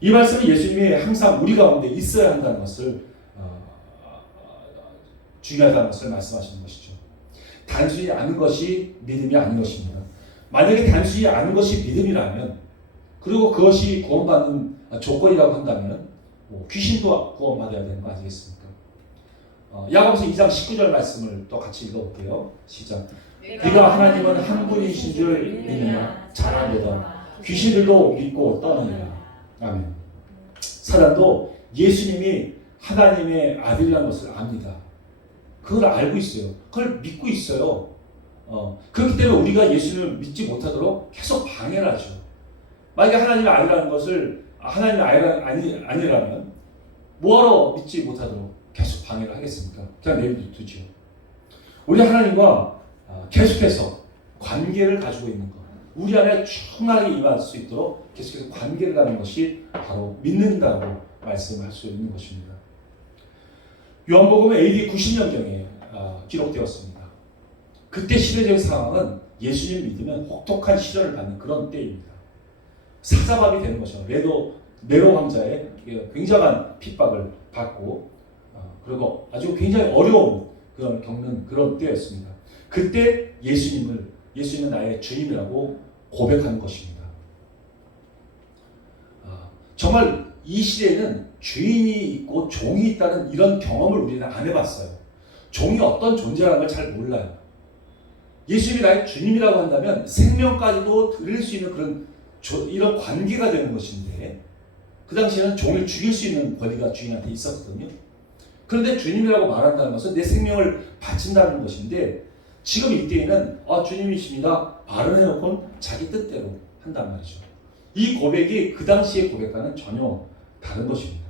이 말씀은 예수님이 항상 우리 가운데 있어야 한다는 것을 중요하다는 것을 말씀하시는 것이죠. 단순히 아는 것이 믿음이 아닌 것입니다. 만약에 단순히 아는 것이 믿음이라면 그리고 그것이 구원받는 조건이라고 한다면 귀신도 구원받아야 되는 거 아니겠습니까? 야고보서 2장 19절 말씀을 또 같이 읽어볼게요. 시작. 네가 하나님은 한 분이신 줄 믿느냐? 잘하거든. 귀신들도 믿고 떠느니라. 아멘. 사단도 예수님이 하나님의 아들이라는 것을 압니다. 그걸 알고 있어요. 그걸 믿고 있어요. 그렇기 때문에 우리가 예수님을 믿지 못하도록 계속 방해를 하죠. 만약에 하나님의 아들이라는 것을 하나님의 아니라면 뭐하러 믿지 못하도록 계속 방해를 하겠습니까? 그냥 내버려두죠. 우리 하나님과 계속해서 관계를 가지고 있는 것, 우리 안에 충만하게 임할 수 있도록 계속해서 관계를 가는 것이 바로 믿는다고 말씀할 수 있는 것입니다. 요한복음은 AD 90년경에 기록되었습니다. 그때 시대적 상황은 예수님 믿으면 혹독한 시련을 받는 그런 때입니다. 사자밥이 되는 것이죠. 네로 황자의 굉장한 핍박을 받고 그리고 아주 굉장히 어려운 그런 겪는 그런 때였습니다. 그때 예수님은 나의 주님이라고 고백하는 것입니다. 정말 이 시대에는 주인이 있고 종이 있다는 이런 경험을 우리는 안 해봤어요. 종이 어떤 존재라는 걸 잘 몰라요. 예수님이 나의 주님이라고 한다면 생명까지도 드릴 수 있는 이런 관계가 되는 것인데 그 당시에는 종을 죽일 수 있는 권리가 주인한테 있었거든요. 그런데 주님이라고 말한다는 것은 내 생명을 바친다는 것인데 지금 이때에는 주님이십니다. 말을 해놓고는 자기 뜻대로 한단 말이죠. 이 고백이 그 당시의 고백과는 전혀 다른 것입니다.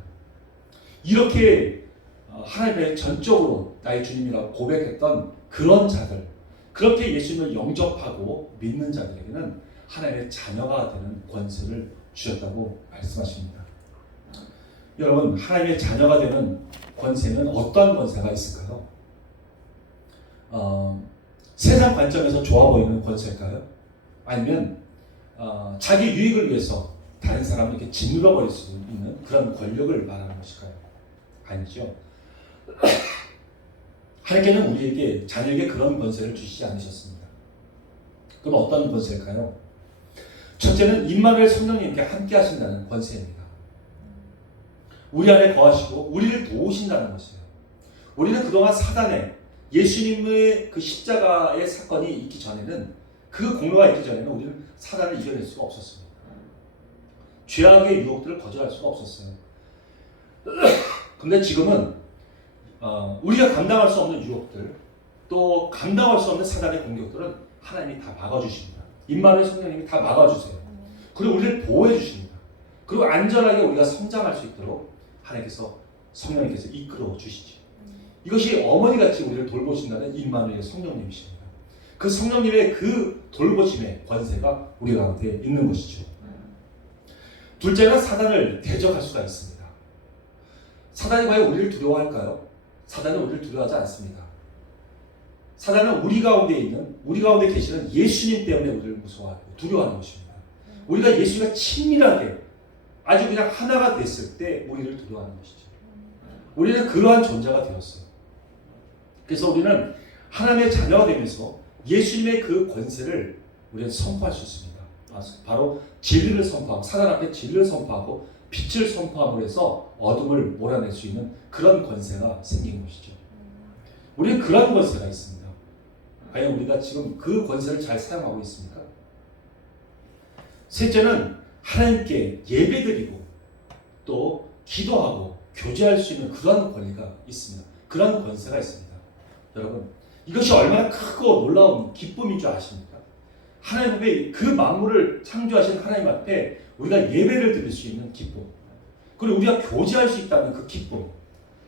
이렇게 하나님의 전적으로 나의 주님이라고 고백했던 그런 자들, 그렇게 예수님을 영접하고 믿는 자들에게는 하나님의 자녀가 되는 권세를 주셨다고 말씀하십니다. 여러분, 하나님의 자녀가 되는 권세는 어떠한 권세가 있을까요? 세상 관점에서 좋아 보이는 권세일까요? 아니면 자기 유익을 위해서 다른 사람을 이렇게 짓눌러버릴 수 있는 그런 권력을 말하는 것일까요? 아니죠. 하나님께는 우리에게 자녀에게 그런 권세를 주시지 않으셨습니다. 그럼 어떤 권세일까요? 첫째는 임마누엘 성령님께 함께 하신다는 권세입니다. 우리 안에 거하시고 우리를 도우신다는 것이에요. 우리는 그동안 사단의 예수님의 그 십자가의 사건이 있기 전에는, 그 공로가 있기 전에는 우리는 사단을 이겨낼 수가 없었습니다. 죄악의 유혹들을 거절할 수가 없었어요. 근데 지금은 우리가 감당할 수 없는 유혹들, 또 감당할 수 없는 사단의 공격들은 하나님이 다 막아주십니다. 임마누엘 성령님이 다 막아주세요. 그리고 우리를 보호해 주십니다. 그리고 안전하게 우리가 성장할 수 있도록 하나님께서, 성령님께서 이끌어 주시지. 이것이 어머니같이 우리를 돌보신다는 임마누엘 성령님이십니다. 그 성령님의 그 돌보심의 권세가 우리 가운데 있는 것이죠. 둘째는 사단을 대적할 수가 있습니다. 사단이 과연 우리를 두려워할까요? 사단은 우리를 두려워하지 않습니다. 사단은 우리 가운데 계시는 예수님 때문에 우리를 무서워하고 두려워하는 것입니다. 우리가 예수님과 친밀하게 아주 그냥 하나가 됐을 때 우리를 두려워하는 것이죠. 우리는 그러한 존재가 되었어요. 그래서 우리는 하나님의 자녀가 되면서 예수님의 그 권세를 우리는 선포할 수 있습니다. 바로 진리를 선포하고, 사단 앞에 진리를 선포하고 빛을 선포함으로 해서 어둠을 몰아낼 수 있는 그런 권세가 생긴 것이죠. 우리는 그런 권세가 있습니다. 과연 우리가 지금 그 권세를 잘 사용하고 있습니까? 셋째는 하나님께 예배드리고 또 기도하고 교제할 수 있는 그러한 권리가 있습니다. 그러한 권세가 있습니다. 여러분, 이것이 얼마나 크고 놀라운 기쁨인 줄 아십니까? 하나님 앞에, 그 만물을 창조하신 하나님 앞에 우리가 예배를 드릴 수 있는 기쁨, 그리고 우리가 교제할 수 있다는 그 기쁨,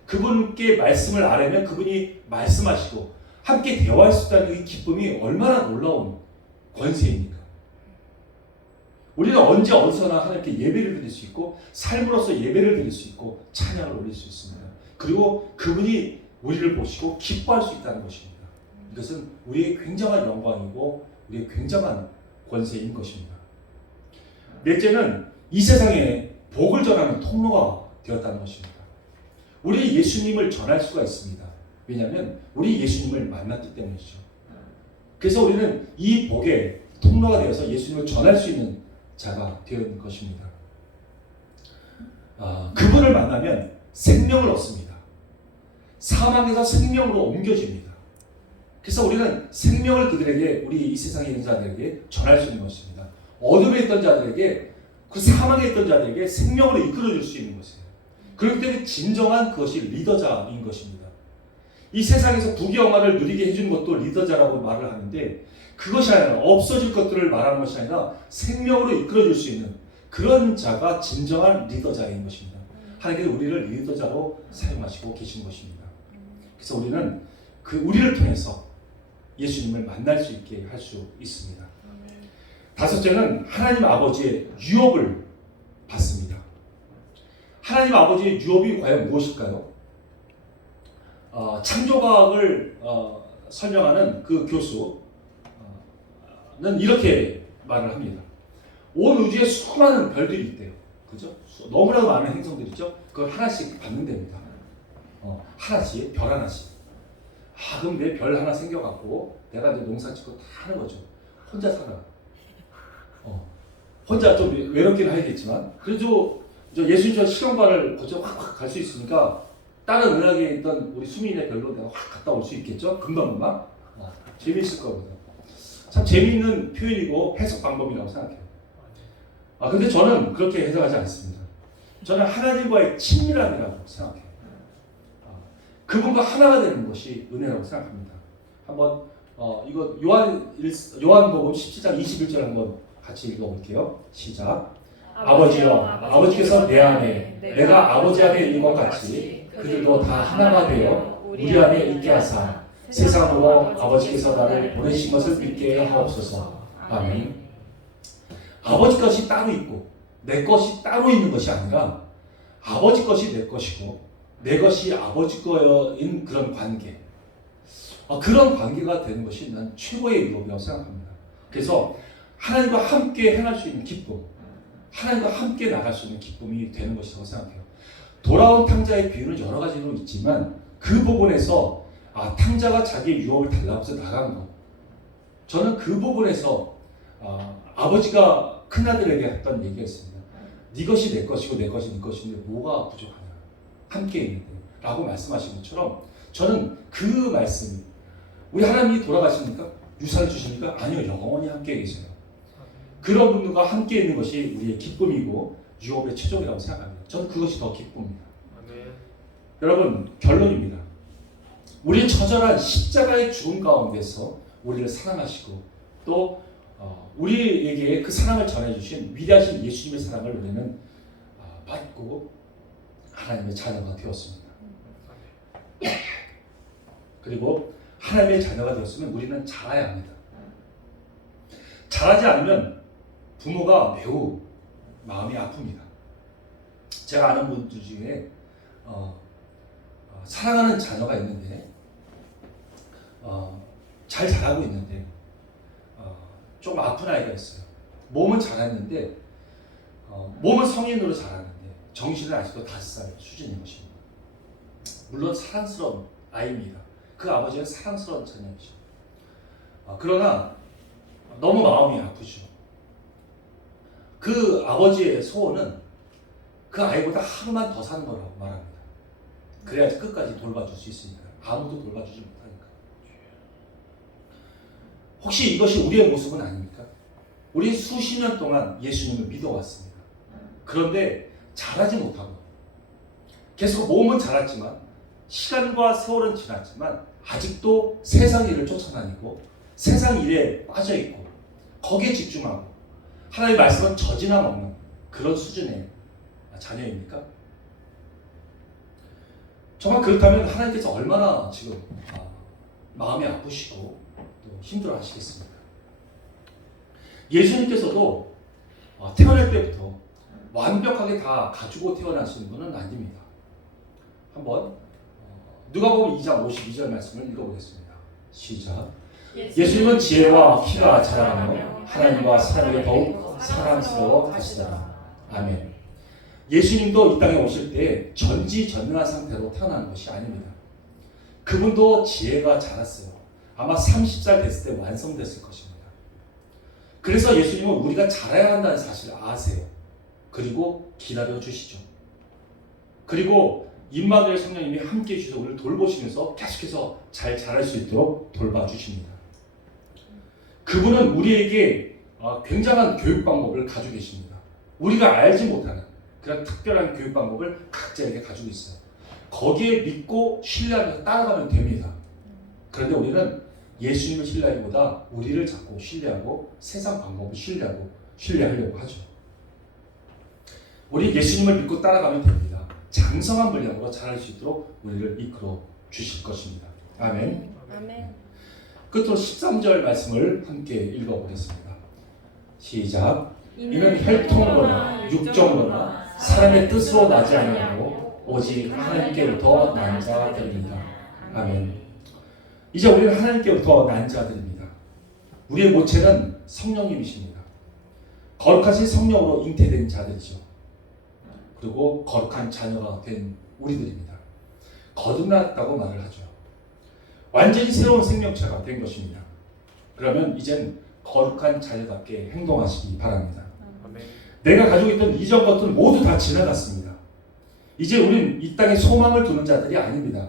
그분께 말씀을 아뢰면 그분이 말씀하시고 함께 대화할 수 있다는 이 기쁨이 얼마나 놀라운 권세입니까? 우리는 언제 어디서나 하나님께 예배를 드릴 수 있고, 삶으로서 예배를 드릴 수 있고, 찬양을 올릴 수 있습니다. 그리고 그분이 우리를 보시고 기뻐할 수 있다는 것입니다. 이것은 우리의 굉장한 영광이고 우리의 굉장한 권세인 것입니다. 넷째는 이 세상에 복을 전하는 통로가 되었다는 것입니다. 우리 예수님을 전할 수가 있습니다. 왜냐하면 우리 예수님을 만났기 때문이죠. 그래서 우리는 이 복의 통로가 되어서 예수님을 전할 수 있는 자가 되는 것입니다. 그분을 만나면 생명을 얻습니다. 사망에서 생명으로 옮겨집니다. 그래서 우리는 생명을 그들에게, 우리 이 세상에 있는 자들에게 전할 수 있는 것입니다. 어둠에 있던 자들에게, 그 사망에 있던 자들에게 생명으로 이끌어줄 수 있는 것이에요. 그렇기 때문에 진정한 그것이 리더자인 것입니다. 이 세상에서 부귀영화를 누리게 해주는 것도 리더자라고 말을 하는데, 그것이 아니라 없어질 것들을 말하는 것이 아니라 생명으로 이끌어줄 수 있는 그런 자가 진정한 리더자인 것입니다. 하나님께서 우리를 리더자로 사용하시고 계신 것입니다. 그래서 우리는 우리를 통해서 예수님을 만날 수 있게 할 수 있습니다. 다섯째는 하나님 아버지의 유업을 받습니다. 하나님 아버지의 유업이 과연 무엇일까요? 창조과학을 설명하는 그 교수는 이렇게 말을 합니다. 온 우주에 수많은 별들이 있대요. 그죠? 너무나도 많은 행성들이죠. 그걸 하나씩 받는 됩니다. 하나씩, 별 하나씩. 그럼 내 별 하나 생겨갖고 내가 이제 농사 짓고 다 하는 거죠. 혼자 살아. 혼자 좀 외롭긴 하겠지만, 그래도 예수님처럼 시험관을 거쳐 확 갈 수 있으니까 다른 은하계에 있던 우리 수민의 별로 내가 확 갔다 올 수 있겠죠? 금방금방. 재미있을 거거든요. 참 재미있는 표현이고 해석 방법이라고 생각해요. 근데 저는 그렇게 해석하지 않습니다. 저는 하나님과의 친밀함이라고 생각해요. 그분과 하나가 되는 것이 은혜라고 생각합니다. 한번 이거 요한복음 17장 21절 한번 같이 읽어볼게요. 시작. 아버지여, 아버지께서 내 안에 내가 아버지 안에 있는 것 같이 그들도 다 하나가 되어 우리 안에 있게 하사 세상으로 아버지께서 나를 보내신 것을 믿게 하옵소서. 아멘. 아버지 것이 따로 있고 내 것이 따로 있는 것이 아니라 아버지 것이 내 것이고 내 것이 아버지 거인 그런 관계, 그런 관계가 되는 것이 난 최고의 유업이라고 생각합니다. 그래서 하나님과 함께 행할 수 있는 기쁨, 하나님과 함께 나갈 수 있는 기쁨이 되는 것이라고 생각해요. 돌아온 탕자의 비유는 여러 가지로 있지만 그 부분에서 탕자가 자기의 유업을 달라고 해서 나간 것. 저는 그 부분에서 아버지가 큰아들에게 했던 얘기가 있습니다. 네 것이 내 것이고 내 것이 네 것인데 뭐가 부족하냐. 함께 있는데 라고 말씀하신 것처럼 저는 그 말씀이 우리 하나님이 돌아가십니까? 유산을 주십니까? 아니요. 영원히 함께 계세요. 그런 분들과 함께 있는 것이 우리의 기쁨이고 유업의 최종이라고 생각합니다. 저는 그것이 더 기쁩니다. 아멘. 여러분 결론입니다. 우리는 처절한 십자가의 죽음 가운데서 우리를 사랑하시고 또 우리에게 그 사랑을 전해주신 위대하신 예수님의 사랑을 우리는 받고 하나님의 자녀가 되었습니다. 그리고 하나님의 자녀가 되었으면 우리는 자라야 합니다. 자라지 않으면 부모가 매우 마음이 아픕니다. 제가 아는 분들 중에 사랑하는 자녀가 있는데 잘 자라고 있는데 좀 아픈 아이가 있어요. 몸은 자랐는데 몸은 성인으로 자랐는데 정신은 아직도 5살 수준인 것입니다. 물론 사랑스러운 아이입니다. 그 아버지는 사랑스러운 자녀이죠. 그러나 너무 마음이 아프죠. 그 아버지의 소원은 그 아이보다 하루만 더 사는 거라고 말합니다. 그래야지 끝까지 돌봐줄 수 있으니까. 아무도 돌봐주지 못하니까. 혹시 이것이 우리의 모습은 아닙니까? 우리 수십 년 동안 예수님을 믿어왔습니다. 그런데 자라지 못하고 계속 몸은 자랐지만 시간과 세월은 지났지만 아직도 세상 일을 쫓아다니고 세상 일에 빠져있고 거기에 집중하고 하나님의 말씀은 젖이나 먹는 그런 수준의 자녀입니까? 정말 그렇다면 하나님께서 얼마나 지금 마음이 아프시고 또 힘들어 하시겠습니까? 예수님께서도 태어날 때부터 완벽하게 다 가지고 태어나시는 분은 아닙니다. 한번 누가복음 2장 52절 말씀을 읽어보겠습니다. 시작. 예수님은 지혜와 키가 자라나며 하나님과 사람에게 더욱 사랑스러워 하시더라. 아멘. 예수님도 이 땅에 오실 때 전지전능한 상태로 태어난 것이 아닙니다. 그분도 지혜가 자랐어요. 아마 30살 됐을 때 완성됐을 것입니다. 그래서 예수님은 우리가 자라야 한다는 사실을 아세요. 그리고 기다려 주시죠. 그리고 임마누엘 성령님이 함께해 주셔서 우리를 돌보시면서 계속해서 잘 자랄 수 있도록 돌봐주십니다. 그분은 우리에게 굉장한 교육 방법을 가지고 계십니다. 우리가 알지 못하는 그런 특별한 교육 방법을 각자에게 가지고 있어요. 거기에 믿고 신뢰하면서 따라가면 됩니다. 그런데 우리는 예수님을 신뢰하기보다 우리를 자꾸 신뢰하고 세상 방법을 신뢰하려고 하죠. 우리 예수님을 믿고 따라가면 됩니다. 장성한 분량으로 자랄 수 있도록 우리를 이끌어 주실 것입니다. 아멘. 아멘. 끝으로 13절 말씀을 함께 읽어보겠습니다. 시작. 이는 혈통으로나 육정으로나 사람의 뜻으로 나지 아니하고 오직 하나님께로부터 난 자들입니다. 아멘. 이제 우리는 하나님께로부터 난 자들입니다. 우리의 모체는 성령님이십니다. 거룩하신 성령으로 잉태된 자들이죠. 그리고 거룩한 자녀가 된 우리들입니다. 거듭났다고 말을 하죠. 완전히 새로운 생명체가 된 것입니다. 그러면 이젠 거룩한 자녀답게 행동하시기 바랍니다. 아멘. 내가 가지고 있던 이전 것들은 모두 다 지나갔습니다. 이제 우리는 이 땅에 소망을 두는 자들이 아닙니다.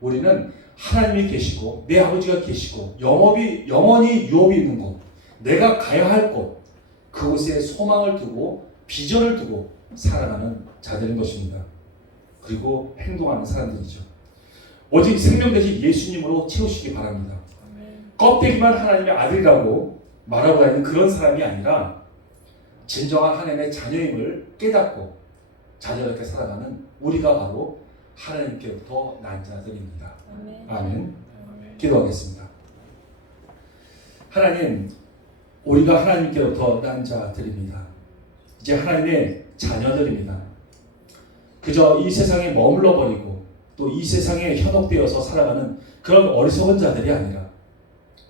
우리는 하나님이 계시고 내 아버지가 계시고 영원히 유업이 있는 곳, 내가 가야 할 곳, 그곳에 소망을 두고 비전을 두고 살아가는 자들인 것입니다. 그리고 행동하는 사람들이죠. 오직 생명 대신 예수님으로 채우시기 바랍니다. 껍데기만 하나님의 아들이라고 말하고 다니는 그런 사람이 아니라 진정한 하나님의 자녀임을 깨닫고 자녀롭게 살아가는 우리가 바로 하나님께로부터 난 자들입니다. 아멘. 기도하겠습니다. 하나님, 우리가 하나님께로부터 난 자들입니다. 이제 하나님의 자녀들입니다. 그저 이 세상에 머물러 버리고 또 이 세상에 현혹되어서 살아가는 그런 어리석은 자들이 아니라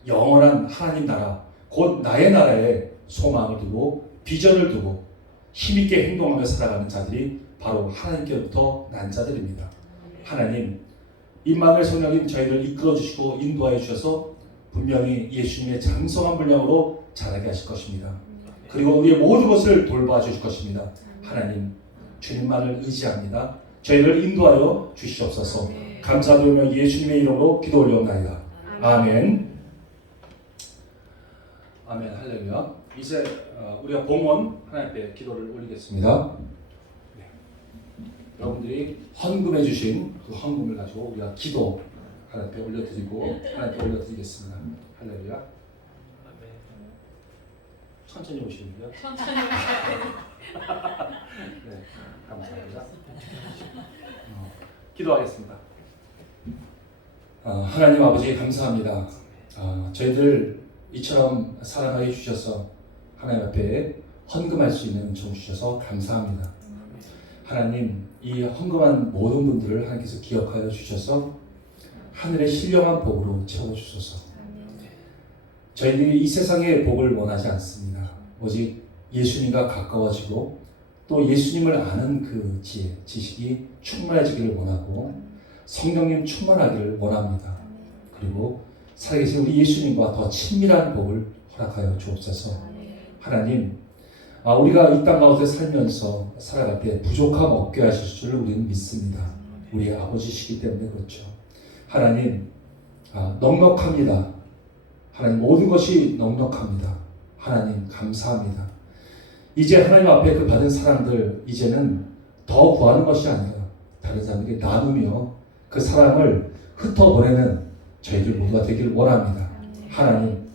영원한 하나님 나라, 곧 나의 나라에 소망을 두고 비전을 두고 힘있게 행동하며 살아가는 자들이 바로 하나님께로부터 난 자들입니다. 하나님, 임마누엘 성령님 저희를 이끌어 주시고 인도하여 주셔서 분명히 예수님의 장성한 분량으로 자라게 하실 것입니다. 그리고 우리의 모든 것을 돌봐 주실 것입니다. 하나님, 주님만을 의지합니다. 저희를 인도하여 주시옵소서. 감사드리며 예수님의 이름으로 기도 올려옵나이다. 아멘. 아멘. 할렐루야. 이제 우리가 봉헌 하나님 앞에 기도를 올리겠습니다. 네. 여러분들이 헌금해 주신 그 헌금을 가지고 우리가 기도 하나님 앞에 올려드리고 하나님 앞에 올려드리겠습니다. 할렐루야. 아멘. 천천히 오시는데요. 천천히 네, 감사합니다. 기도하겠습니다. 하나님 아버지 감사합니다. 저희들 이처럼 사랑하여 주셔서 하나님 앞에 헌금할 수 있는 은총 주셔서 감사합니다. 하나님, 이 헌금한 모든 분들을 하나님께서 기억하여 주셔서 하늘의 신령한 복으로 채워주소서. 저희들이 이 세상의 복을 원하지 않습니다. 오직 예수님과 가까워지고 또 예수님을 아는 그 지혜, 지식이 충만해지기를 원하고 성령님 충만하기를 원합니다. 그리고 살아계신 우리 예수님과 더 친밀한 복을 허락하여 주옵소서. 하나님, 우리가 이 땅 가운데 살면서 살아갈 때 부족함 없게 하실 줄 우리는 믿습니다. 우리의 아버지시기 때문에 그렇죠. 하나님, 넉넉합니다. 하나님, 모든 것이 넉넉합니다. 하나님, 감사합니다. 이제 하나님 앞에 그 받은 사랑들, 이제는 더 구하는 것이 아니라 다른 사람에게 나누며 그 사랑을 흩어보내는 저희들 모두가 되기를 원합니다. 하나님,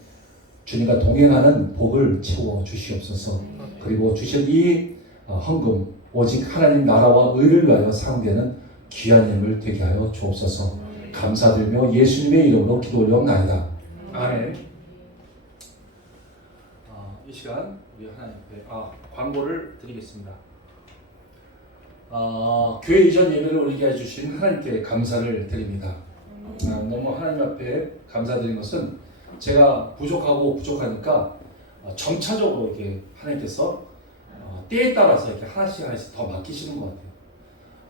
주님과 동행하는 복을 채워 주시옵소서. 그리고 주신 이 헌금, 오직 하나님 나라와 의를 위하여 사용되는 귀한 힘을 되게 하여 주옵소서. 감사드리며 예수님의 이름으로 기도 올려옵나이다. 아멘. 이 시간 우리 하나님 앞에 광고를 드리겠습니다. 교회 이전 예배를 올리게 해주신 하나님께 감사를 드립니다. 너무 하나님 앞에 감사드린 것은 제가 부족하니까 점차적으로 이렇게 하나님께서 때에 따라서 이렇게 하나씩 더 맡기시는 것 같아요.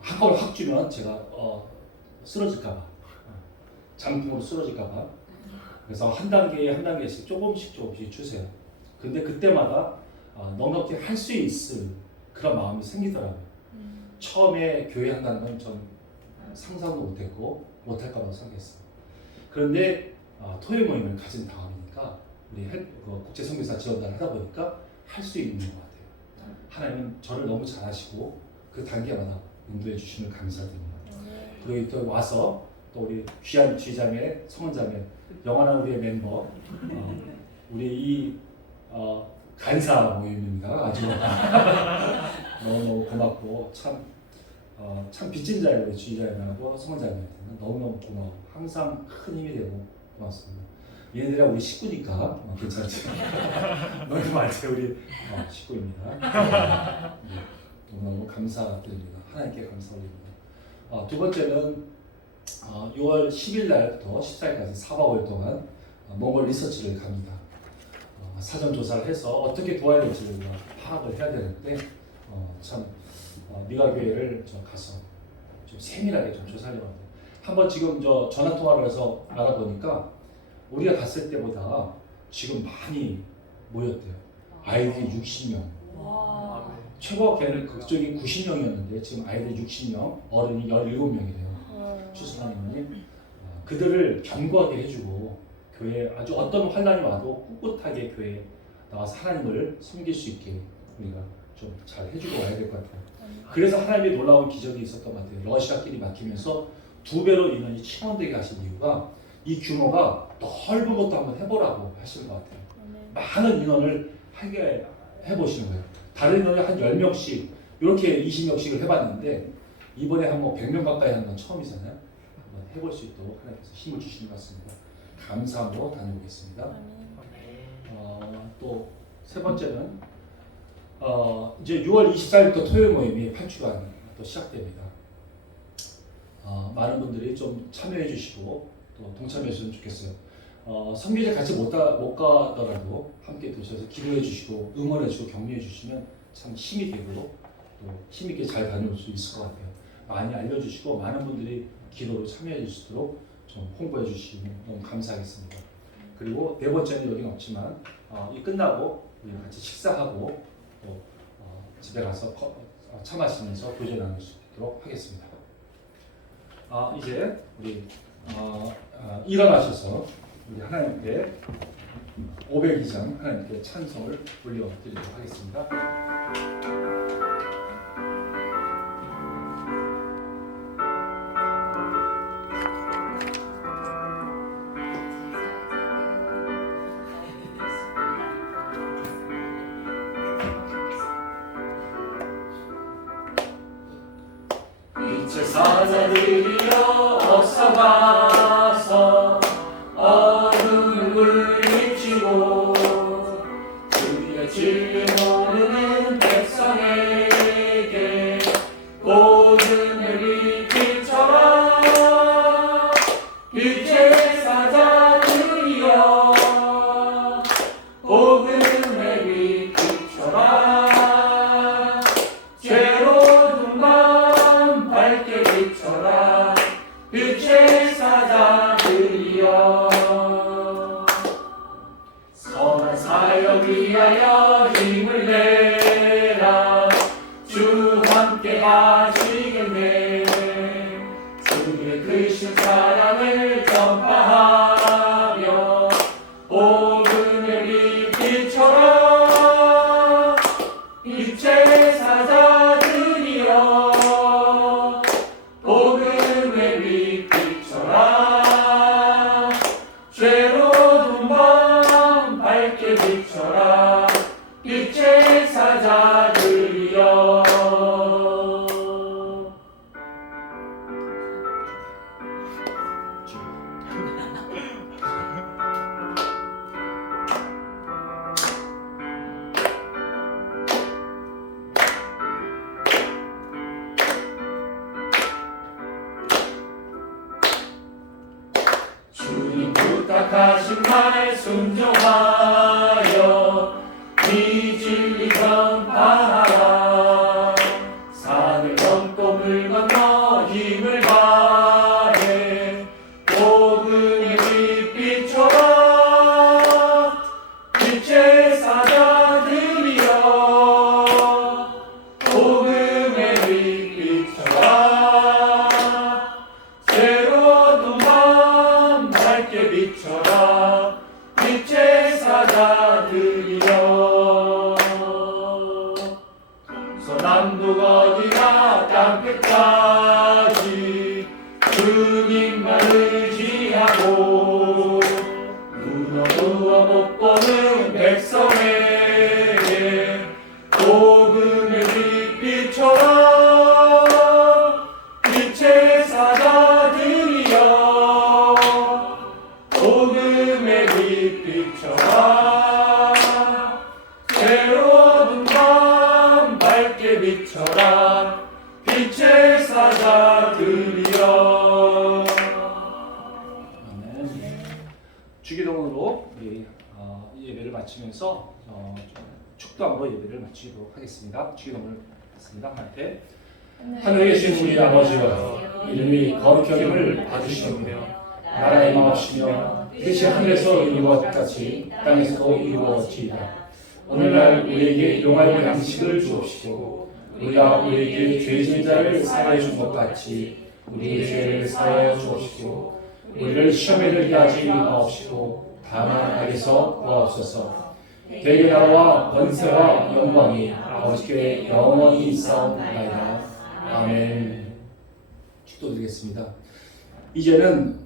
한꺼번에 확 주면 제가 쓰러질까봐, 장풍으로 쓰러질까봐. 그래서 한 단계씩 조금씩 주세요. 근데 그때마다 넉넉히 할 수 있을 그런 마음이 생기더라고요. 처음에 교회 한다는 건 전 상상도 못했고 못할 거라고 생각했어요. 그런데 토요 모임을 가진 다음이니까 우리 국제 선교사 지원단을 하다 보니까 할 수 있는 것 같아요. 하나님은 저를 너무 잘하시고 그 단계마다 인도해 주심을 감사드립니다. 그리고 또 와서 또 우리 귀한 쥐자매, 성원자매, 영원한 우리의 멤버, 우리 이 간사 모임입니다. 아주 너무너무 고맙고 참 빚진 자예요. 우리 쥐자매하고 성원자매한테는 너무너무 고마워. 항상 큰 힘이 되고 고맙습니다. 얘네들이랑 우리 식구니까 괜찮지. 너무 많지 우리 식구입니다. 너무너무 감사드립니다. 하나님께 감사 올립니다. 두 번째는 6월 10일 날부터 14일까지 4박 5일 동안 몽골 리서치를 갑니다. 사전 조사를 해서 어떻게 도와야 될지를 우리가 파악을 해야 되는데 미가교회를 가서 좀 세밀하게 좀 조사하려고 합니다. 한번 지금 전화 통화를 해서 알아보니까 우리가 갔을 때보다 지금 많이 모였대요. 아이들이 60명. 최고 걔는 그쪽이 90명이었는데 지금 아이들이 60명, 어른이 17명이래요. 추수사님은 그들을 견고하게 해주고 교회에 아주 어떤 환난이 와도 꿋꿋하게 교회에 나와서 하나님을 섬길 수 있게 우리가 좀 잘 해주고 와야 될 것 같아요. 그래서 하나님의 놀라운 기적이 있었던 것 같아요. 러시아끼리 막히면서 2배로 인원이 충원되게 하신 이유가 이 규모가 넓은 것도 한번 해보라고 하시는 것 같아요. 많은 인원을 하게 해보시는 거예요. 다른 인원이 한 10명씩 이렇게 20명씩을 해봤는데 이번에 한 100명 가까이 하는 건 처음이잖아요. 한번 해볼 수 있도록 하나님께서 힘을 주시는 것 같습니다. 감사함으로 다녀오겠습니다. 또 세 번째는 이제 6월 24일부터 토요일 모임이 8주간 또 시작됩니다. 많은 분들이 좀 참여해 주시고 또 동참해 주시면 좋겠어요. 선교제 같이 못 가더라도 함께 도셔서 기도해 주시고 응원해 주시고 격려해 주시면 참 힘이 되고 또 힘있게 잘 다녀올 수 있을 것 같아요. 많이 알려주시고 많은 분들이 기도로 참여해 주시도록 좀 홍보해 주시면 너무 감사하겠습니다. 그리고 네 번째는 여기는 없지만 이 끝나고 우리 같이 식사하고 또 집에 가서 차 마시면서 교제 나눌 수 있도록 하겠습니다. 이제 우리 일어나셔서 우리 하나님께 502장 하나님께 찬송을 올려드리도록 하겠습니다. 빛의 사자들이여 어서 가서 어둠을 물리치고 주의 진리 모르는 백성에게 복음을 비춰라. 빛의 사자들이여 복음을 비춰라. 죄로운 맘 밝게 비춰라. 빛의 사자들이여 선한 사역 위하여 힘을 내라. 주 함께 하시겠네. 주의 크신 사랑을 전파하며 복음을 비춰라. 빛의 사자들이여 복음을 비춰라. 죄로운 맘 밝게 비춰라. 빛의 사자들이여 주님 부탁하신 말 순종하여 이 진리 전파하라. 산을 넘고 물 건너 힘을 다해 복음을 비춰라. 빛의 사자들이여 복음을 비춰라. 새로운 맘 밝게 비춰라. 빛의 사자들이여 서남북 어디나 땅끝까지 주님만 의지하고 눈 어두워 못 보는 백성에게 복음을 비춰라. 빛의 사자들이여 복음을 비춰라. 새로운 맘 밝게 비춰라. 빛의 사자들이여 아멘. 주기도문으로 우리 예배를 마치면서 축도함으로 예배를 마치도록 하겠습니다. 주기도문을 했습니다. 하나님께 하늘에 계신 우리 아버지여 이름이 거룩히 여김을 받으시오며 나라의 마옵시며 뜻이 하늘에서 이루어진 것 같이 땅에서도 이루어지이다. 오늘날 우리에게 용할 양식을 주옵시고 우리가 우리에게 죄진 자를 사하여 준 것 같이 우리의 죄를 사하여 주옵시고 우리를 시험에 들게 하지 마옵시고 다만 악에서 구하옵소서. 대개 나라와 권세와 영광이 아버지께 영원히 있사옵나이다. 아멘. 축도드리겠습니다. 이제는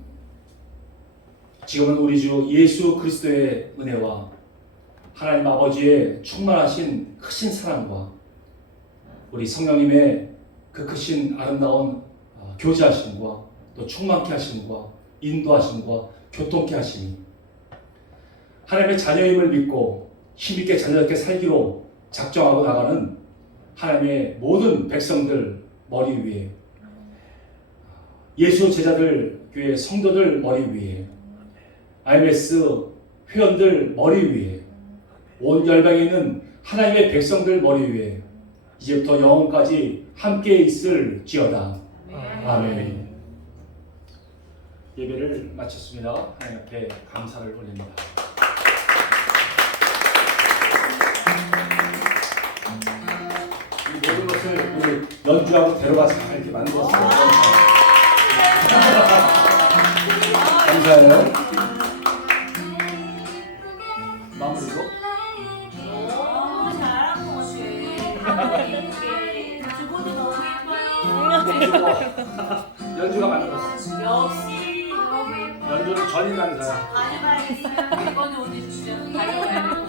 지금은 우리 주 예수 그리스도의 은혜와 하나님 아버지의 충만하신 크신 사랑과 우리 성령님의 그 크신 아름다운 교제하심과 또 충만케 하심과 인도하심과 교통케 하심이 하나님의 자녀임을 믿고 힘있게 자녀답게 살기로 작정하고 나가는 하나님의 모든 백성들 머리 위에 예수 제자들 교회 성도들 머리 위에 IMS 회원들 머리 위에 온 열방에 있는 하나님의 백성들 머리 위에 이제부터 영원까지 함께 있을지어다. 아멘. 예배를 마쳤습니다. 하나님 앞에 감사를 올립니다. 이 모든 것을 우리 연주하고 데려가서 이렇게 만들었어요. 감사해요. 마무리로 너무 잘한 것 같아. 주보도 너무 예뻐요. 연주가 만들었어. 역시 너무 예뻐요. 연주는 전인 강사야. 가져가야겠어요. 이거는 오늘 진짜 가져가야